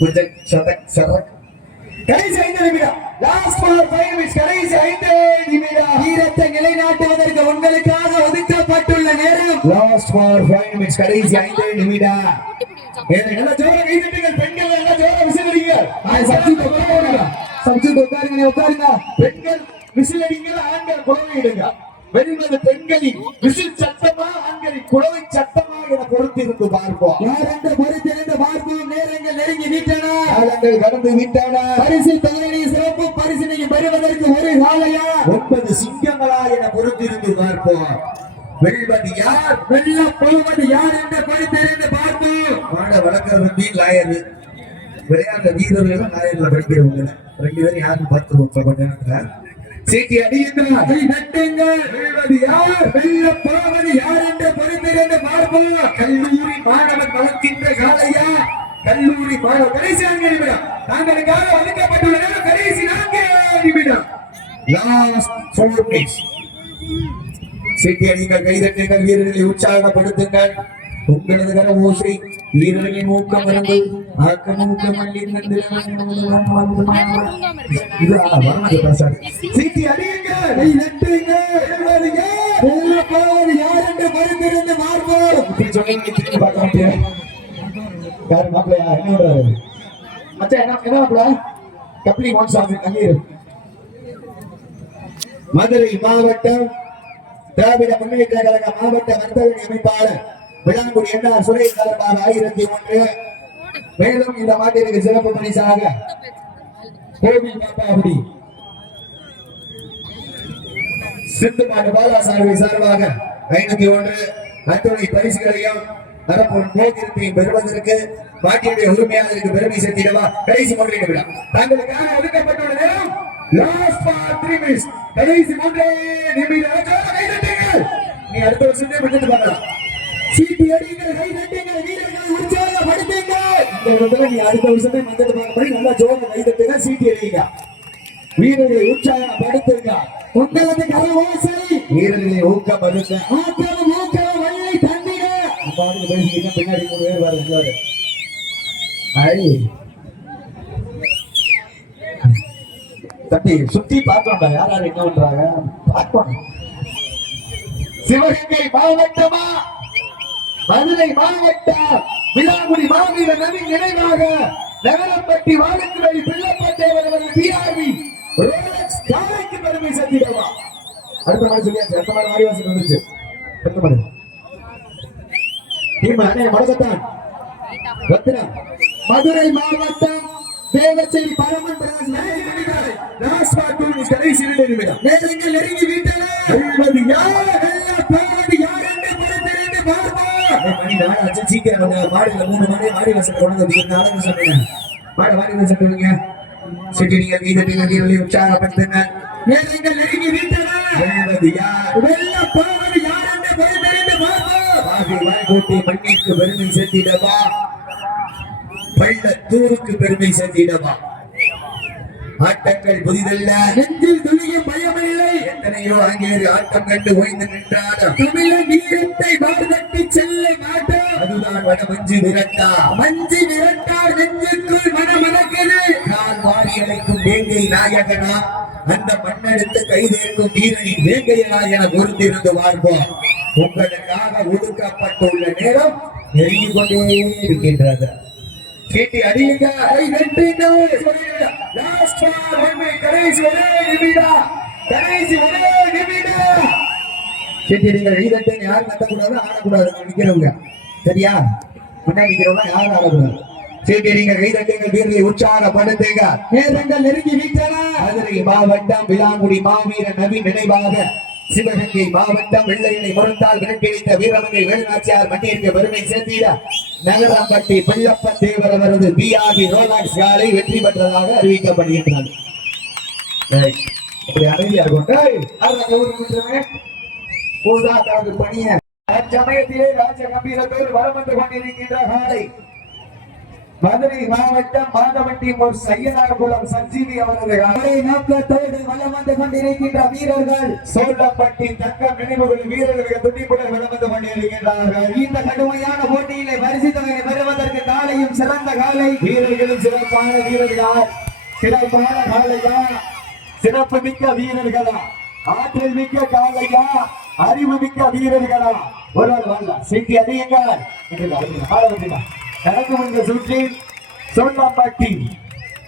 கொஞ்சம் சதக் கடைசி 5 நிமிடம். Last for 5 minutes. கடைசி 5 நிமிடம். வீரத்தை நிலைநாட்டுவதற்கு உங்களுக்காக ஒதுக்கப்பட்டுள்ள நேரம். Last for 5 minutes. கடைசி 5 நிமிடம். நல்ல ஜோர கைதட்டுங்கள். பெண்கள் நல்ல ஜோர விசிலடிங்க. சப்ஜெக்ட் உட்காருங்க. சப்ஜெக்ட் உட்காருங்க. பெண்கள் விசிலடிங்கள், ஆண்கள் குழவையிடுங்க. வெளிவது பெண்களின் விசில் சத்தமா ஆண்களின் குழவை சத்தமா என பொறுத்திருந்து பார்ப்போம். யார் என்று பொறுத்திருந்து பார்ப்போம். நேரங்கள் நெருங்கி விட்டன. காலங்கள் கடந்து விட்டன. பரிசு தகுதி சிறப்பு பரிசினை பெறுவதற்கு ஒரு காலையா 9 சிங்கங்களா என பொறுத்திருந்து பார்ப்போம். வெல்வது யார், வெல்ல போவது யார் என்று பொறுத்திருந்து பார்ப்போம். மாட வழக்கறிஞர் லாயர் விளையாட்ட வீரர்கள் லாயர்ல படிக்கிறவங்க 2 பேரும் யாருன்னு பார்த்து சீட்டி அடியுங்கள். வெல்வது யார், வெல்ல போவது யார் என்று பொறுத்திருந்து பார்ப்போம். கல்லூரி மாணவன் வளர்க்கின்ற காலையா, கல்லூரி மாணவன். கடைசி 4 நிமிடம். தாங்களுக்காக ஒதுக்கப்பட்டுள்ள நேரம் கடைசி 4 நிமிடம். Last 4 minutes. சீட்டி அடிங்கள், கைதட்டுங்கள், வீரர்களை உற்சாகப்படுத்துங்கள். உங்களது கர ஓசை வீரர்களின் ஊக்கம் இருந்து ஆக்கம் ஊக்கம் சீட்டி அடியுங்கள், கைதட்டுங்கள். வெல்வது யார், வெல்ல போவது யார் என்று பொறுத்திருந்து பார்ப்போம். திரும்பி பார்க்க முடியாது. யாரு மாப்பிள்ளையா என்ன மச்சா என்ன மாப்பிள்ள கப்ளி மோன்சாமி தண்ணீர். மதுரை மாவட்டம் திராவிட முன்னேற்ற கழக மாவட்ட வர்த்தக அமைப்பாளர் விளாங்குடி என்ஆர் சுரேஷ் சார்பாக 1001. மேலும் இந்த மாட்டிற்கு சிறப்பு பரிசாக கோவில் பாப்பாகுடி சிந்து மாடு பாலாசாமி சார்பாக 501 அத்துணை பரிசுகளையும் தரப்போம் மோதிரத்தையும் பெறுவதற்கு பாட்டியுடைய உரிமையாளருக்கு பெருமை சேர்த்திடவா. கடைசி 3 நிமிடம். தங்களுக்காக ஒதுக்கப்பட்டுள்ள நேரம் லாஸ்ட் ஃபார் 3 மினிட்ஸ். கடைசி 3 நிமிடம். கைதட்டுங்கள். நீ அடுத்த வருஷமே விட்டுட்டு பார்க்கலாம். சீட்டி அடிங்கள், கைதட்டுங்கள், வீரர்களை உற்சாகப்படுத்துங்கள். இந்த இடத்துல நீ அடுத்த வருஷமே வந்துட்டு பார்க்க நல்லா ஜோர கைதட்டுங்க, சீட்டி அடிங்க, வீரர்களை உற்சாகப்படுத்துங்க. உங்களது கர ஓசை வீரர்களை ஊக்கப்படுத்த ஆக்கம் ஊக்கம் வள்ளி தந்திட. பாட்டுக்கு பேசிக்கிட்ட பின்னாடி 3 பேர் வருவாரு. தம்பி சுத்தி பார்க்கணும்டா, யார் யார் என்ன பண்றாங்க பார்க்கணும். சிவகங்கை மாவட்டமா, மதுரை மாவட்டம் விளாங்குடி மாவீர நதி நினைவாக நகரம்பட்டி வாழத்துறை பிள்ளப்பட்டேவர் அவர்கள் பிஆர்வி ரோலக்ஸ் காலைக்கு பெருமை சேர்த்திடவா. அடுத்த மாதிரி சொல்லியாச்சு. அடுத்த மாதிரி மாறி வாசல் வந்துருச்சு. அடுத்த மாதிரி டீம் அண்ணே மடக்கத்தான் ரத்னா. மதுரை மாவட்டம் தேவச்சேரி பரமன் கடைசி 2 நிமிடம். நேரங்கள் நெருங்கி விட்டன. வெல்வது யார், வெல்ல போவது யார் என்று பொறுத்திருந்து பார்ப்போம். மணி 4 ஆச்சு. சீக்கிரம் மாடுல 3 மணி மாடி வாசல் கொண்டு நாளைக்கு சொன்னீங்க. மாடி வாசல் சொல்லுங்க. சிட்டி நீங்க வீரர்களை உற்சாகப்படுத்துங்க. நேரங்கள் நெருங்கி விட்டன. வெல்வது யார், வெல்ல போவது யார் என்று பொறுத்திருந்து பார்ப்போம். ஆகி வாய்கோட்டி மண்ணிற்கு பெருமை சேர்த்திடவா, பள்ளத்தூருக்கு பெருமை சேர்த்திடவா. ஆட்டங்கள் புதிதல்ல, நெஞ்சில் துளியும் பயமில்லை. எத்தனையோ அங்கேறு ஆட்டம் கண்டு ஓய்ந்து நின்றாலும் தமிழன் வீரத்தை வார்தட்டி செல்ல மாட்டோம். அதுதான் வட மஞ்சு விரட்டா. மஞ்சி விரட்டார் நெஞ்சுக்குள் மனமணக்குது. நான் வாரி அழைக்கும் வேங்கை நாயகனா, அந்த மண்ணெடுத்து கைதேர்க்கும் வீரனின் வேங்கையா என பொறுத்திருந்து வாழ்வோம். உங்களுக்காக ஒதுக்கப்பட்டுள்ள நேரம் நெருங்கிக் கொண்டே இருக்கின்றது. சீட்டி அடியுங்க கை வெட்டுங்க லாஸ்ட் கடைசி ஒரே நிமிடம் கடைசி ஒரே நிமிடம் சீட்டி நீங்கள் கை வெட்டுங்க யாரும் கட்டக்கூடாது ஆடக்கூடாது நிக்கிறவங்க சரியா முன்னாடி நிக்கிறவங்க யாரும் ஆடக்கூடாது சீட்டி நீங்கள் கை தட்டுங்கள் வீரரை உற்சாகப்படுத்துங்க நேரங்கள் நெருங்கி விட்டன மதுரை மாவட்டம் விளாங்குடி மாவீரன் நவீன் நினைவாக சிவகங்கை மாவட்டம் வெள்ளையனை முரத்தால் விலங்கிழித்த வீரமங்கை வேலுநாச்சியார் மண்ணிற்கு பெருமை சேர்த்திட நகரம்பட்டி பிள்ளப்ப தேவர் அவரது பிஆர்டி ரோலாக்ஸ் காலை வெற்றி பெற்றதாக அறிவிக்கப்படுகின்றது. அமைதியா இருக்கும் பணிய சமயத்திலே ராஜ கம்பீரத்தோடு வரம் வந்து கொண்டிருக்கின்ற காலை மதுரை மாவட்டம் மாதவட்டி சையனார்குளம் சஞ்சீவி அவரது அலை நோக்கத்தோடு வலம் வந்து கொண்டிருக்கின்ற வீரர்கள் சோழப்பட்டி தக்க நினைவுகள் வீரர்களுக்கு துடிப்புடன் வலம் வந்து கொண்டிருக்கின்றார்கள். இந்த கடுமையான போட்டியிலே பரிசுத்தவனை பெறுவதற்கு காலையும் சிறந்த காலை வீரர்களும் சிறப்பான வீரர்களா சிறப்பான காலையா சிறப்பு மிக்க வீரர்களா ஆற்றல் மிக்க காலையா அறிவு மிக்க வீரர்களா ஒருவர் வரல சீட்டி அதிகங்கள் நடக்கும் இந்த சுற்றில் சோழப்பட்டி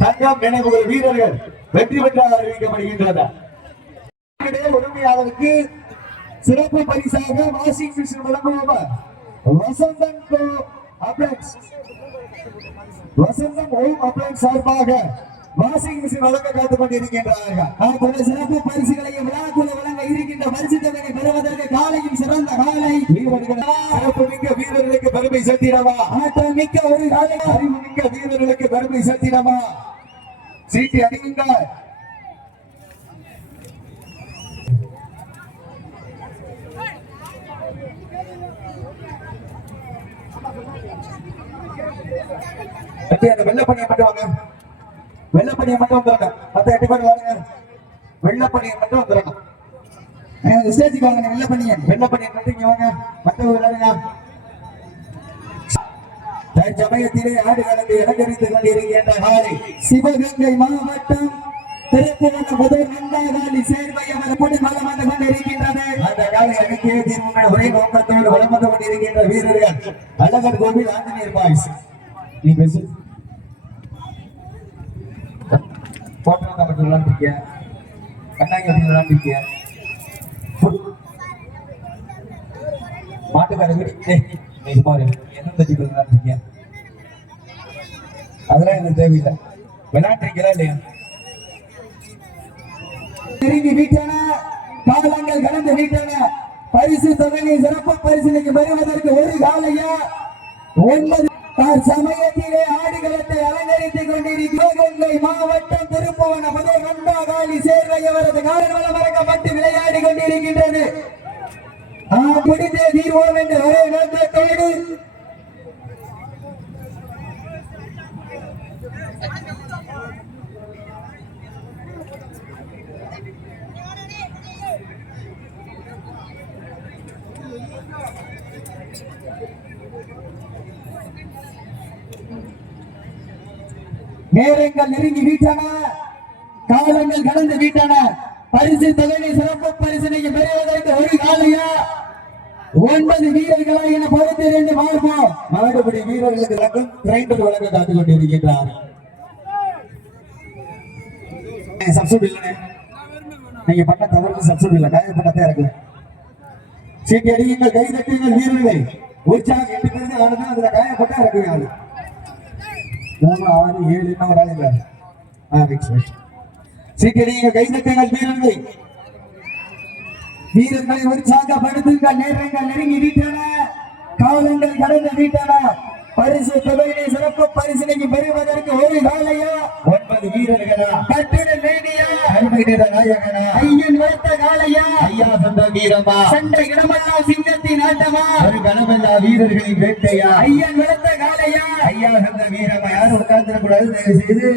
தங்கம் நினைவுகள் வீரர்கள் வெற்றி பெற்றாக அறிவிக்கப்படுகின்றனர். உரிமையாளருக்கு சிறப்பு பரிசாக வாஷிங் மிஷின் வழங்குவார் வசந்தன் ஓம் அப்ளைன்ஸ் சார்பாக வாஷிங் மிஷின் வழங்க காத்துக் கொண்டிருக்கின்றார்கள். சிறப்பு பரிசுகளையும் விழாக்குழு வழங்க இருக்கின்ற பரிசு தொகையை பெறுவதற்கு காலையும் சிறந்த காலை சிறப்பு மிக்க வீரர்களுக்கு பெருமை சேர்த்திடவா ஆற்றல் மிக்க ஒரு காலை அறிவு மிக்க வீரர்களுக்கு பெருமை சேர்த்திடவா சீட்டி அடியுங்கள். அந்த வெள்ளப்பணியை மட்டும் வாங்க வெள்ளப்பணியை மட்டும் வந்துடுறாங்க மற்ற 8 பேர் வாங்க வெள்ளப்பணியை மட்டும் வந்துடுறாங்க ஸ்டேஜுக்கு வாங்க வெள்ளப்பணியை மட்டும் இங்க வாங்க மற்ற விளையாடுங்க. சமயத்திலே ஆடுகளத்தை அலங்கரித்துக் கொண்டிருக்கின்ற காலை சிவகங்கை மாவட்டம் திருப்புவன முதல் நந்தாகாலி சேர்வை அவர் போட்டி மலம் வந்து கொண்டிருக்கின்றது. அந்த காலை அணிக்கே தீர்வுகள் ஒரே நோக்கத்தோடு வளம் வந்து கொண்டிருக்கின்ற வீரர்கள் அழகர் கோவில் ஆஞ்சநேயர் பாய்ஸ் நீ பேசு போட்டோ மட்டும் விளையாண்டுருக்கிய கண்ணாங்கி அப்படி விளையாண்டுருக்கிய மாட்டுக்கார வீடு பாரு என்ன தட்டி விளையாண்டுருக்கிய அதெல்லாம் எனக்கு தேவையில்லை விளையாண்டுருக்கா இல்லையா நெருங்கி வீட்டான காலங்கள் கடந்து வீட்டான பரிசு தொகையை சிறப்பு பரிசீலனை பெறுவதற்கு ஒரு காலையா 9 சமயத்திலே ஆடுகளத்தை அலங்கரித்துக் கொண்டிருக்கிற மாவட்டம் திருப்புவன முதல் நந்தாகாலி சேர்வையவரது காரணம் மறக்கப்பட்டு விளையாடி கொண்டிருக்கின்றது. பிடித்தே தீர்வோம் என்று ஒரே நோக்கத்தோடு நேரங்கள் நெருங்கி வீட்டன காலங்கள் கடந்து வீட்டன பரிசு தொகையை சிறப்பு பரிசனைக்கு பெறுவதற்கு ஒரு காலையா 9 வீரர்களா என பொறுத்து 2 பார்ப்போம். மறுபடி வீரர்களுக்கு கிரைண்டர் வழங்க காத்துக் கொண்டிருக்கின்றார். சப்சிடி இல்லை நீங்க பண்ண தவறுக்கு சப்சிடி இல்லை காயப்பட்டதே இருக்கு. சீட்டி அடியுங்கள் கை தட்டுங்கள் வீரர்களை உற்சாகம் எட்டுக்கிறது ஆளுதான் அதுல காயப்பட்டா இருக்குங்க ஆளு 3 6 7 இன்னும் ஒரு ஆள் இல்லை. சீக்கிரம் கை தட்டுங்கள் வீரர்களை உற்சாகப்படுத்துங்கள். நேரங்கள் நெருங்கி வீட்டன காலங்கள் கடந்து வீட்டன பரிசு தொகையை சிறப்பு பரிசீலனை பெறுவதற்கு ஒரு காலையா 9 வீரர்களா கட்டிட வேண்டியா நாயகனா ஐயன் வளர்த்த காலையா ஐயா சொந்த வீரமா சண்டை இடமெல்லாம் சிங்கத்தின் ஆட்டமா ஒரு கணமெல்லா வீரர்களின் வேட்டையா ஐயன் வளர்த்த காலையா ஐயா சொந்த வீரமா யாரும் உட்கார்ந்துடக்கூடாது தயவு செய்து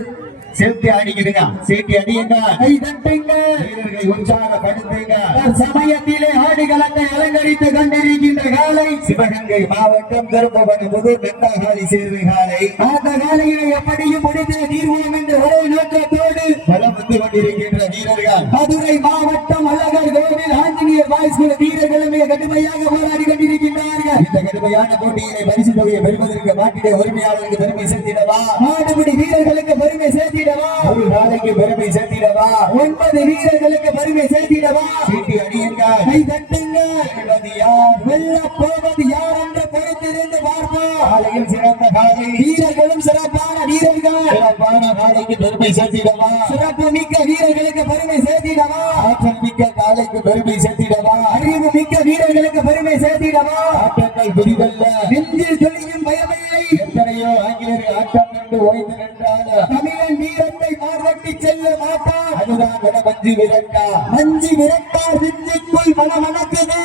சேஃப்டி அடிக்கிறீங்க சீட்டி அடியுங்க கை தட்டுங்க வீரர்களை உற்சாகப்படுத்துங்க. சமயத்திலே ஆடுகளத்தை அலங்கரித்துக் கொண்டிருக்கின்ற காலை சிவகங்கை மாவட்டம் திருப்புவன முதல் நந்தாகாலி சேர்வை காலை அந்த காலையை எப்படியும் முடித்து தீர்வோம் என்று ஒரே நோக்கத்தோடு வலம் வந்து கொண்டிருக்கின்ற வீரர்கள் மதுரை மாவட்டம் அழகர் கோவில் ஆஞ்சநேயர் பாய்ஸ் வீரர்களும் மிக கடுமையாக போராடி கொண்டிருக்கின்றார்கள். இந்த கடுமையான போட்டியிலே பரிசு தொகையை பெறுவதற்கு மாட்டிட உரிமையாளருக்கு பெருமை சேர்த்திடவா, மாடுபிடி வீரர்களுக்கு பெருமை சேர்த்திடவா, ஒரு நாளைக்கு பெருமை சேர்த்திடவா, 9 வீரர்களுக்கு பெருமை சேர்த்திடவா, சீட்டி அடியுங்கள், கை தட்டுங்கள், வெல்வது யார், வெல்ல போவது யார் என்று பொறுத்திருந்து பார்ப்போம். காலையில் சிறந்த காலை வீரர்களும் சிறப்பான வீரர்கள், சிறப்பான காலைக்கு பெருமை சேர்த்திடவா, சிறப்பு மிக்க வீரர்களுக்கு பெருமை சேர்த்திடவா, ஆற்றல் மிக்க காலைக்கு பெருமை சேர்த்திடவா, அறிவு மிக்க வீரர்களுக்கு பெருமை சேர்த்திடவா, ஆட்டங்கள் புரிதல்ல நெஞ்சில் துளியும் பயமில்லை, எத்தனையோ ஆங்கிலேயர் ஆட்டம் கண்டு ஓய்ந்து நின்றால் தமிழன் வீரத்தை மார்வட்டி செல்ல மாட்டார், அதுதான் மஞ்சி விரட்டா, மஞ்சி விரட்டார் நெஞ்சுக்குள் மனமணக்குது.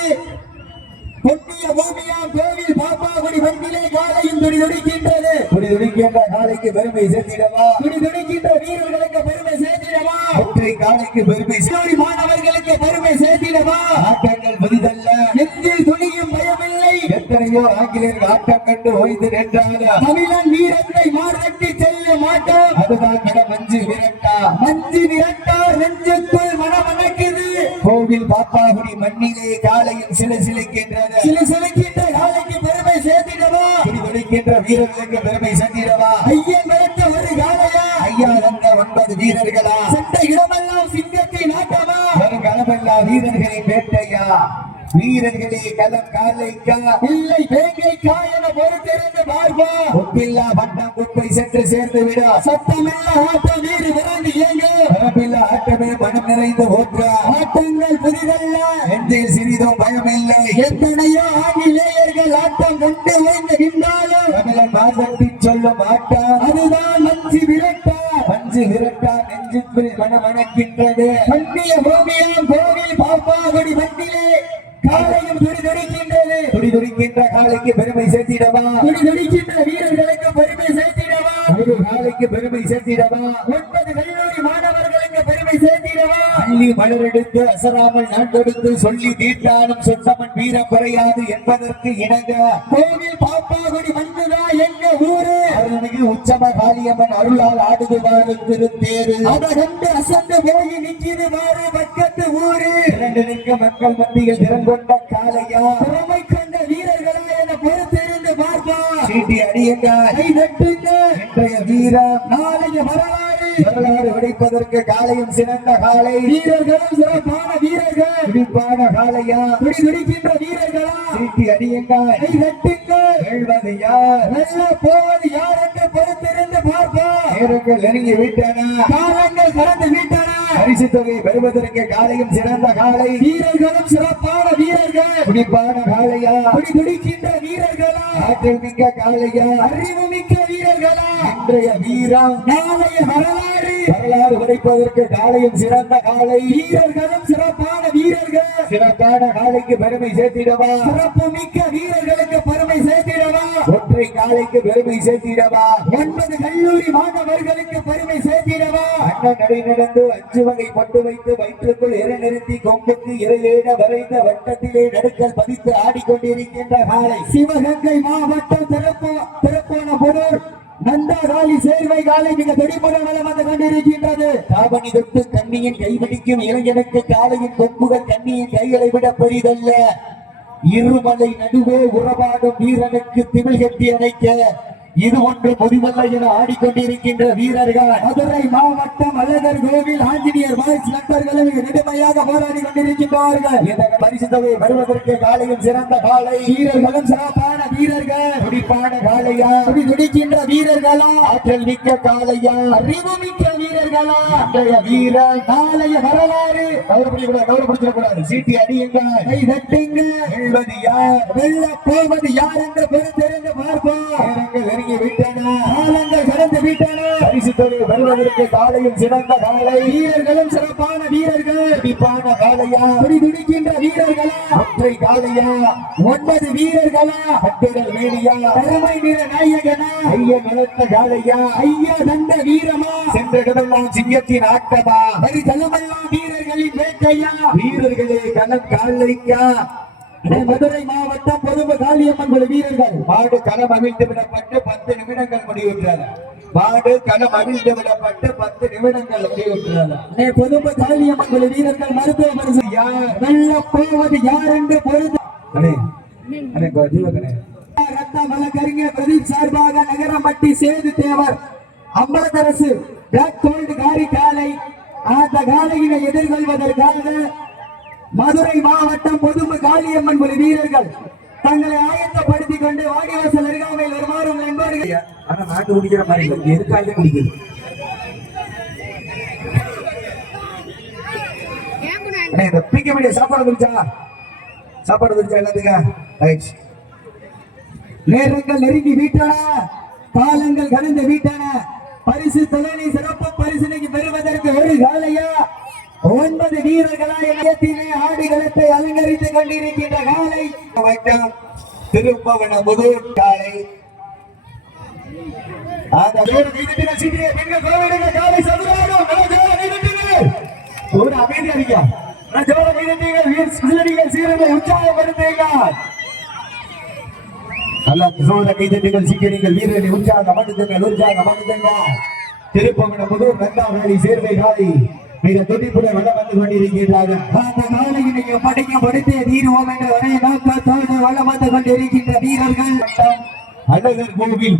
பொன்னிய பூமியாம் கோவில் பாப்பாகுடி வண்டிலே காலையும் துடிதுடிக்கின்றது, துடிதுடிக்கின்ற காலைக்கு பெருமை சேர்த்திடவா, துடிதுடிக்கின்ற வீரர்களுக்கு பெருமை சேர்த்திடவா, ஒற்றை காலைக்கு பெருமை சேர்த்தி மாணவர்களுக்கு பெருமை சேர்த்திடவா, ஆட்டங்கள் புதிதல்ல நெஞ்சில் துணியும் பயமில்லை, எத்தனையோ ஆங்கிலேயர் ஆட்டம் கண்டு ஓய்ந்து நின்றால் தமிழன் வீரத்தை மார்வட்டி செல்ல மாட்டோம், அதுதான் மஞ்சி விரட்டா, மஞ்சி விரட்டார் நெஞ்சுக்குள் மனமணக்குது. கோவில் பாப்பாகுடி மண்ணிலே காலையும் சிலசிலைக்கின்றது, சிலசிலைக்கின்ற காலைக்கு பெருமை சேர்த்திடவா, துடிதுடிக்கின்ற வீரர்களுக்கு பெருமை சேர்த்திடவா, ஐயன் விரட்ட ஒரு காலையா, ஐயா வந்த 9 வீரர்களா, சென்ற இடமெல்லாம் சிங்கத்தின் ஆட்டமா, ஒரு களமெல்லாம் வீரர்களின் வேட்டையா, வீரர்களே களம் காலைக்கா இல்லை வேங்கைக்கா என பொறுத்திருந்து பார்ப்பா, ஒப்பில்லா வட்டம் குப்பை சென்று சேர்ந்து விட, சத்தமில்லா ஆட்டம் வீறு விரைந்து இயங்கு, பரப்பில்லா ஆட்டமே மனம் நிறைந்து ஓற்றா, ஆட்டங்கள் புதிதல்ல நெஞ்சில் சிறிதும் பயமில்லை, எத்தனையோ ஆங்கிலேயர்கள் ஆட்டம் கொண்டு ஓய்ந்து நின்றாலும் தமிழன் மார்வட்டி சொல்லும் ஆட்டம், அதுதான் மஞ்சி விரட்டா, மஞ்சி விரட்டா நெஞ்சுக்குள் மனமணக்கின்றது. பண்டிய பூமியாம் கோவில் பாப்பாகுடி வண்டிலே காலையும் துடிதுடிக்கின்றது, துடிதுடிக்கின்ற காலைக்கு பெருமை சேர்த்திடவா, துடிதுடிக்கின்ற வீரர்களுக்கு பெருமை சேர்த்திடவா, ஒரு காலைக்கு பெருமை சேர்த்திடவா, 9 கல்லூரி மாணவர்களுக்கு பெருமை சேர்த்திடவா, அள்ளி மலரெடுத்து அசராமல் நாட்டெடுத்து சொல்லி தீட்டாலும் சொந்தமன் வீரம் குறையாது என்பதற்கு இணங்க கோவில் பாப்பாகுடி மண்ணுதா எங்க ஊரு, அருள்மிகு உச்சம காளியம்மன் அருளால் ஆடுதுவாறு திருத்தேரு, அதை கண்டு அசந்து போய் நிற்கிறது மாறு பக்கத்து ஊரு, இரண்டு நிற்க மக்கள் மத்தியில் திறங்கொண்ட காளையா, திறமை கொண்ட வீரர்களா என பொறுத்திருந்து பார்ப்பா, சீட்டி அடியுங்கள், கை தட்டுங்கள், இன்றைய வீரம் நாளைய வரலாறு, வரலாறு உடைப்பதற்கு காலையும் சிறந்த காலை, வீரர்களும் சிறப்பான வீரர்கள், துடிப்பான காளையா, துடிதுடிக்கின்ற வீரர்களா, சீட்டி அடியுங்கள், கை தட்டுங்கள், வெல்வது யார், வெல்ல போவது யார் என்று பொறுத்திருந்து பார்ப்பா, நேரங்கள் நெருங்கி விட்டன, காலங்கள் கடந்து விட்டன, பரிசு தொகை பெறுவதற்கு காலையும் சிறந்த காலை, வீரர்களும் சிறப்பான வீரர்கள், துடிப்பான காளையா, துடிக்கின்ற வீரர்களா, ஆற்றல் மிக்க காளையா, அறிவு மிக்க வீரர்களா, இன்றைய வீரம் நாளைய வரலாறு, வரலாறு உடைப்பதற்கு காலையும் சிறந்த காலை, வீரர்களும் சிறப்பான வீரர்கள், சிறப்பான காலைக்கு பெருமை சேர்த்திடவா, சிறப்பு மிக்க வீரர்களுக்கு பெருமை சேர்த்திடவா, ஒற்றை காலைக்கு பெருமை சேர்த்திடவா, 9 கல்லூரி மாணவர்களுக்கு பெருமை சேர்த்திடவா, அண்ணன் நடை நடந்து 5 வகை பட்டு வைத்து வயிற்றுக்குள் இறை நிறுத்தி கொம்புக்கு இறையிட வரைந்த வட்டத்திலே நடுக்கல் பதித்து ஆடிக்கொண்டிருக்கின்ற காலை, சிவகங்கை மாவட்டம் திருப்போன புதூர் நந்தாகாலி சேர்வை காலை மிக துடிப்புற வளம் வந்து கொண்டிருக்கின்றது. காவணி தொட்டு கண்ணியின் கைபிடிக்கும் இளைஞனுக்கு காலையின் கொம்புகள் கண்ணியின் கைகளை விட பெரிதல்ல, இருமலை நடுவே உறவாடும் வீரனுக்கு திமிழ் கட்டி அணைக்க இது ஒன்று முடிவல்ல என ஆடிக்கொண்டிருக்கின்ற வீரர்கள் மதுரை மாவட்டம் அழகர் கோவில் ஆஞ்சநேயர் பாய்ஸ் நண்பர்களும் நெடுமையாக போராடி கொண்டிருக்கின்றார்கள். இந்த பரிசு தொகை வருவதற்கு காலையும் சிறந்த காலை, வீரர்களும் சிறப்பான வீரர்கள், துடிப்பான காளையா, துடிக்கின்ற வீரர்களா, ஆற்றல் மிக்க காளையா, அறிவு மிக்க வீரர்களா, இன்றைய வீரர் நாளைய வரலாறு, கௌரவப்படுத்தக்கூடாது, சீட்டி அடியுங்கள், கை தட்டுங்கள், வெல்வது யார், வெல்ல போவது யார் என்று பொறுத்திருந்து பார்ப்போம். காலங்கள் கடந்து விட்டன, பரிசு தொகை வருவதற்கு காலையும் சிறந்த காலை, வீரர்களும் சிறப்பான வீரர்கள், துடிப்பான காளையா, துடிக்கின்ற வீரர்களா, ஒற்றை காளையா, 9 வீரர்களா, பட்டுடல் வேலியா, பெருமை நிற நாயகனா, ஐயன் வளர்த்த காளையா, ஐயா தந்த வீரமா, சென்ற இடமெல்லாம் சிங்கத்தின் ஆட்டமா, வரி தளமெல்லாம் வீரர்களின் வேட்டையா, வீரர்களே களம் காலைக்கா மதுரை மாவட்டம் பொதும்பு காளியம்மன் குழு வீரர்கள் மாடு களம் அவிழ்த்து விடப்பட்டு 10 நிமிடங்கள் முடிவுற்றது. மாடு களம் அவிழ்த்து விடப்பட்டு 10 நிமிடங்கள் முடிவுற்றது. பொதும்பு காளியம்மன் குழு வீரர்கள் மருத்துவ பரிசு யார் வெல்ல போவது யார் என்று பொழுது ரத்த வழக்கறிஞர் பிரதீப் சார்பாக நகரம்பட்டி சேது தேவர் அம்பலத்தரசு பிளாக் கோல்டு காரி காலை அந்த காலையினை எதிர்கொள்வதற்காக மதுரை மாவட்டம் பொதும்பு காளியம்மன் குழு வீரர்கள் தங்களை ஆயத்தப்படுத்திக் கொண்டு வாடிவாசல் அருகாமையில் வருமாறு நண்பர்கள். ஆனா நாட்டு குடிக்கிற மாதிரி எதுக்காக குடிக்குது? இந்த பிக்க வேண்டிய சாப்பாடு குடிச்சா எல்லாத்துக்கும் நேரங்கள் நெருங்கி வீட்டான காலங்கள் கடந்து வீட்டான பரிசு தொழிலை சிறப்பு பரிசனைக்கு பெறுவதற்கு ஒரு காலையா 9 வீரர்களா எண்ணத்திலே ஆடுகளத்தை அலங்கரித்துக் கொண்டிருக்கின்ற காலை திருப்பவன முதல் காலை திருப்பவன முதல் நந்தாவளி சேர்வை காலை மிக துடிப்புடன் வளம் வந்து கொண்டிருக்கிறார்கள். அந்த காலையினையும் படிக்கப்படுத்தே தீர்வோம் என்ற ஒரே நோக்கத்தோடு வளம் வந்து கொண்டிருக்கின்ற வீரர்கள் அழகர் கோவில்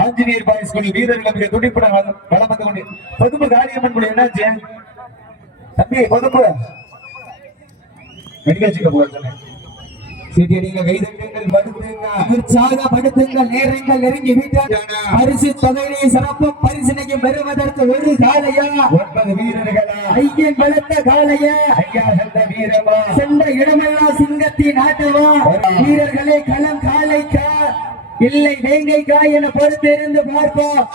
ஆஞ்சநேயர் பாய்ஸ் குழு வீரர்கள் மிக துடிப்புடன் வளம் வந்து கொண்டு பொதுப்பு காளியம்மன் குழு என்னாச்சு தம்பி? பொதுப்பு மெடிக்கல் போக உற்சாகப்படுத்துங்கள். நேரங்கள் நெருங்கி விட்டால் பரிசு தொகையை சிறப்பு பரிசினையும் பெறுவதற்கு ஒரு காலையா 9 வீரர்களா ஐயன் பலத்த காலையா ஐயா சென்ற வீரமா சென்ற இடமெல்லாம் சிங்கத்தின் ஆட்டவா வீரர்களே களம் காலைக்கா இல்லை வேங்கைக்கா என பொறுத்திருந்து பார்ப்போம்.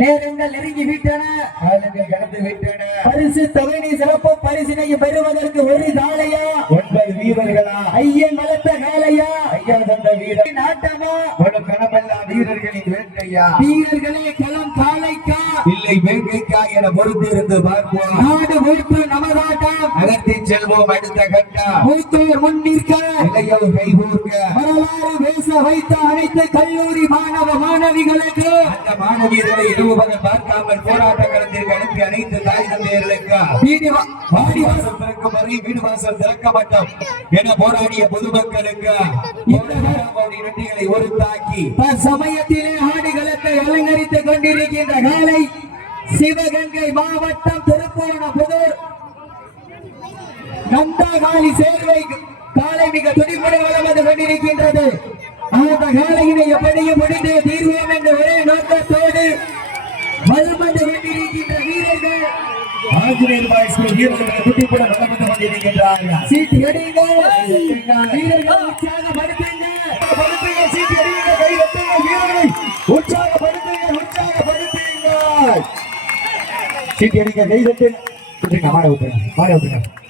நேரங்கள் நெருங்கி விட்டன, காலங்கள் கடந்து விட்டன. பரிசு தொகையை சிறப்பு பரிசினை பெறுவதற்கு ஒரு காலையா 9 வீரர்களா ஐயன் வளர்த்த காலையா ஐயா தந்த வீரர் நாட்டமா ஒரு கணமெல்லாம் வீரர்களின் வேட்கையா வீரர்களே களம் காலைக்கா இல்லை வேங்கைக்கா என பொறுத்து இருந்து பார்ப்போம். நாடு மூத்து நமதாட்டம் அகர்த்தி செல்வோம் அடுத்த கட்டா மூத்தோர் முன்னிற்க இளையோ கைகூர்க்க வரலாறு பேச வைத்த அனைத்து கல்லூரி மாணவ மாணவிகளுக்கு அந்த மாணவியர்களை இருவரும் பார்க்காமல் போராட்ட களத்திற்கு அனுப்பி அனைத்து தாய் தந்தையர்களுக்கு வாடிவாசல் திறக்கும் வரை வீடு வாசல் திறக்க மாட்டோம் என போராடிய பொதுமக்களுக்கு இரண்டிகளை ஒரு தாக்கி சமயத்திலே ஆடுகளத்தை அலங்கரித்துக் கொண்டிருக்கின்ற காலை சிவகங்கை மாவட்டம் திருப்போணபுதூர் நந்தாகாளி சேர்வை காலை மிக துடிப்புடன் வளம் வந்து கொண்டிருக்கின்றது. அந்த காலையினை எப்படியும் முடிந்தே தீர்வோம் என்ற ஒரே நோக்கத்தோடு வளம் வந்து கொண்டிருக்கின்ற வீரர்கள் ஆஞ்சநேயர் பாய்ஸ் வீரர்கள் துடிப்புடன் வளம் வந்து கொண்டிருக்கின்றார்கள். சீட்டு எடுங்க வீரர்கள் உற்சாகப்படுத்துங்க சீட்டு எடுங்க கை தட்டுங்க வீரர்களை உற்சாகப்படுத்துங்க சீட்டு எடுங்க கை தட்டு மாட விட்டுருங்க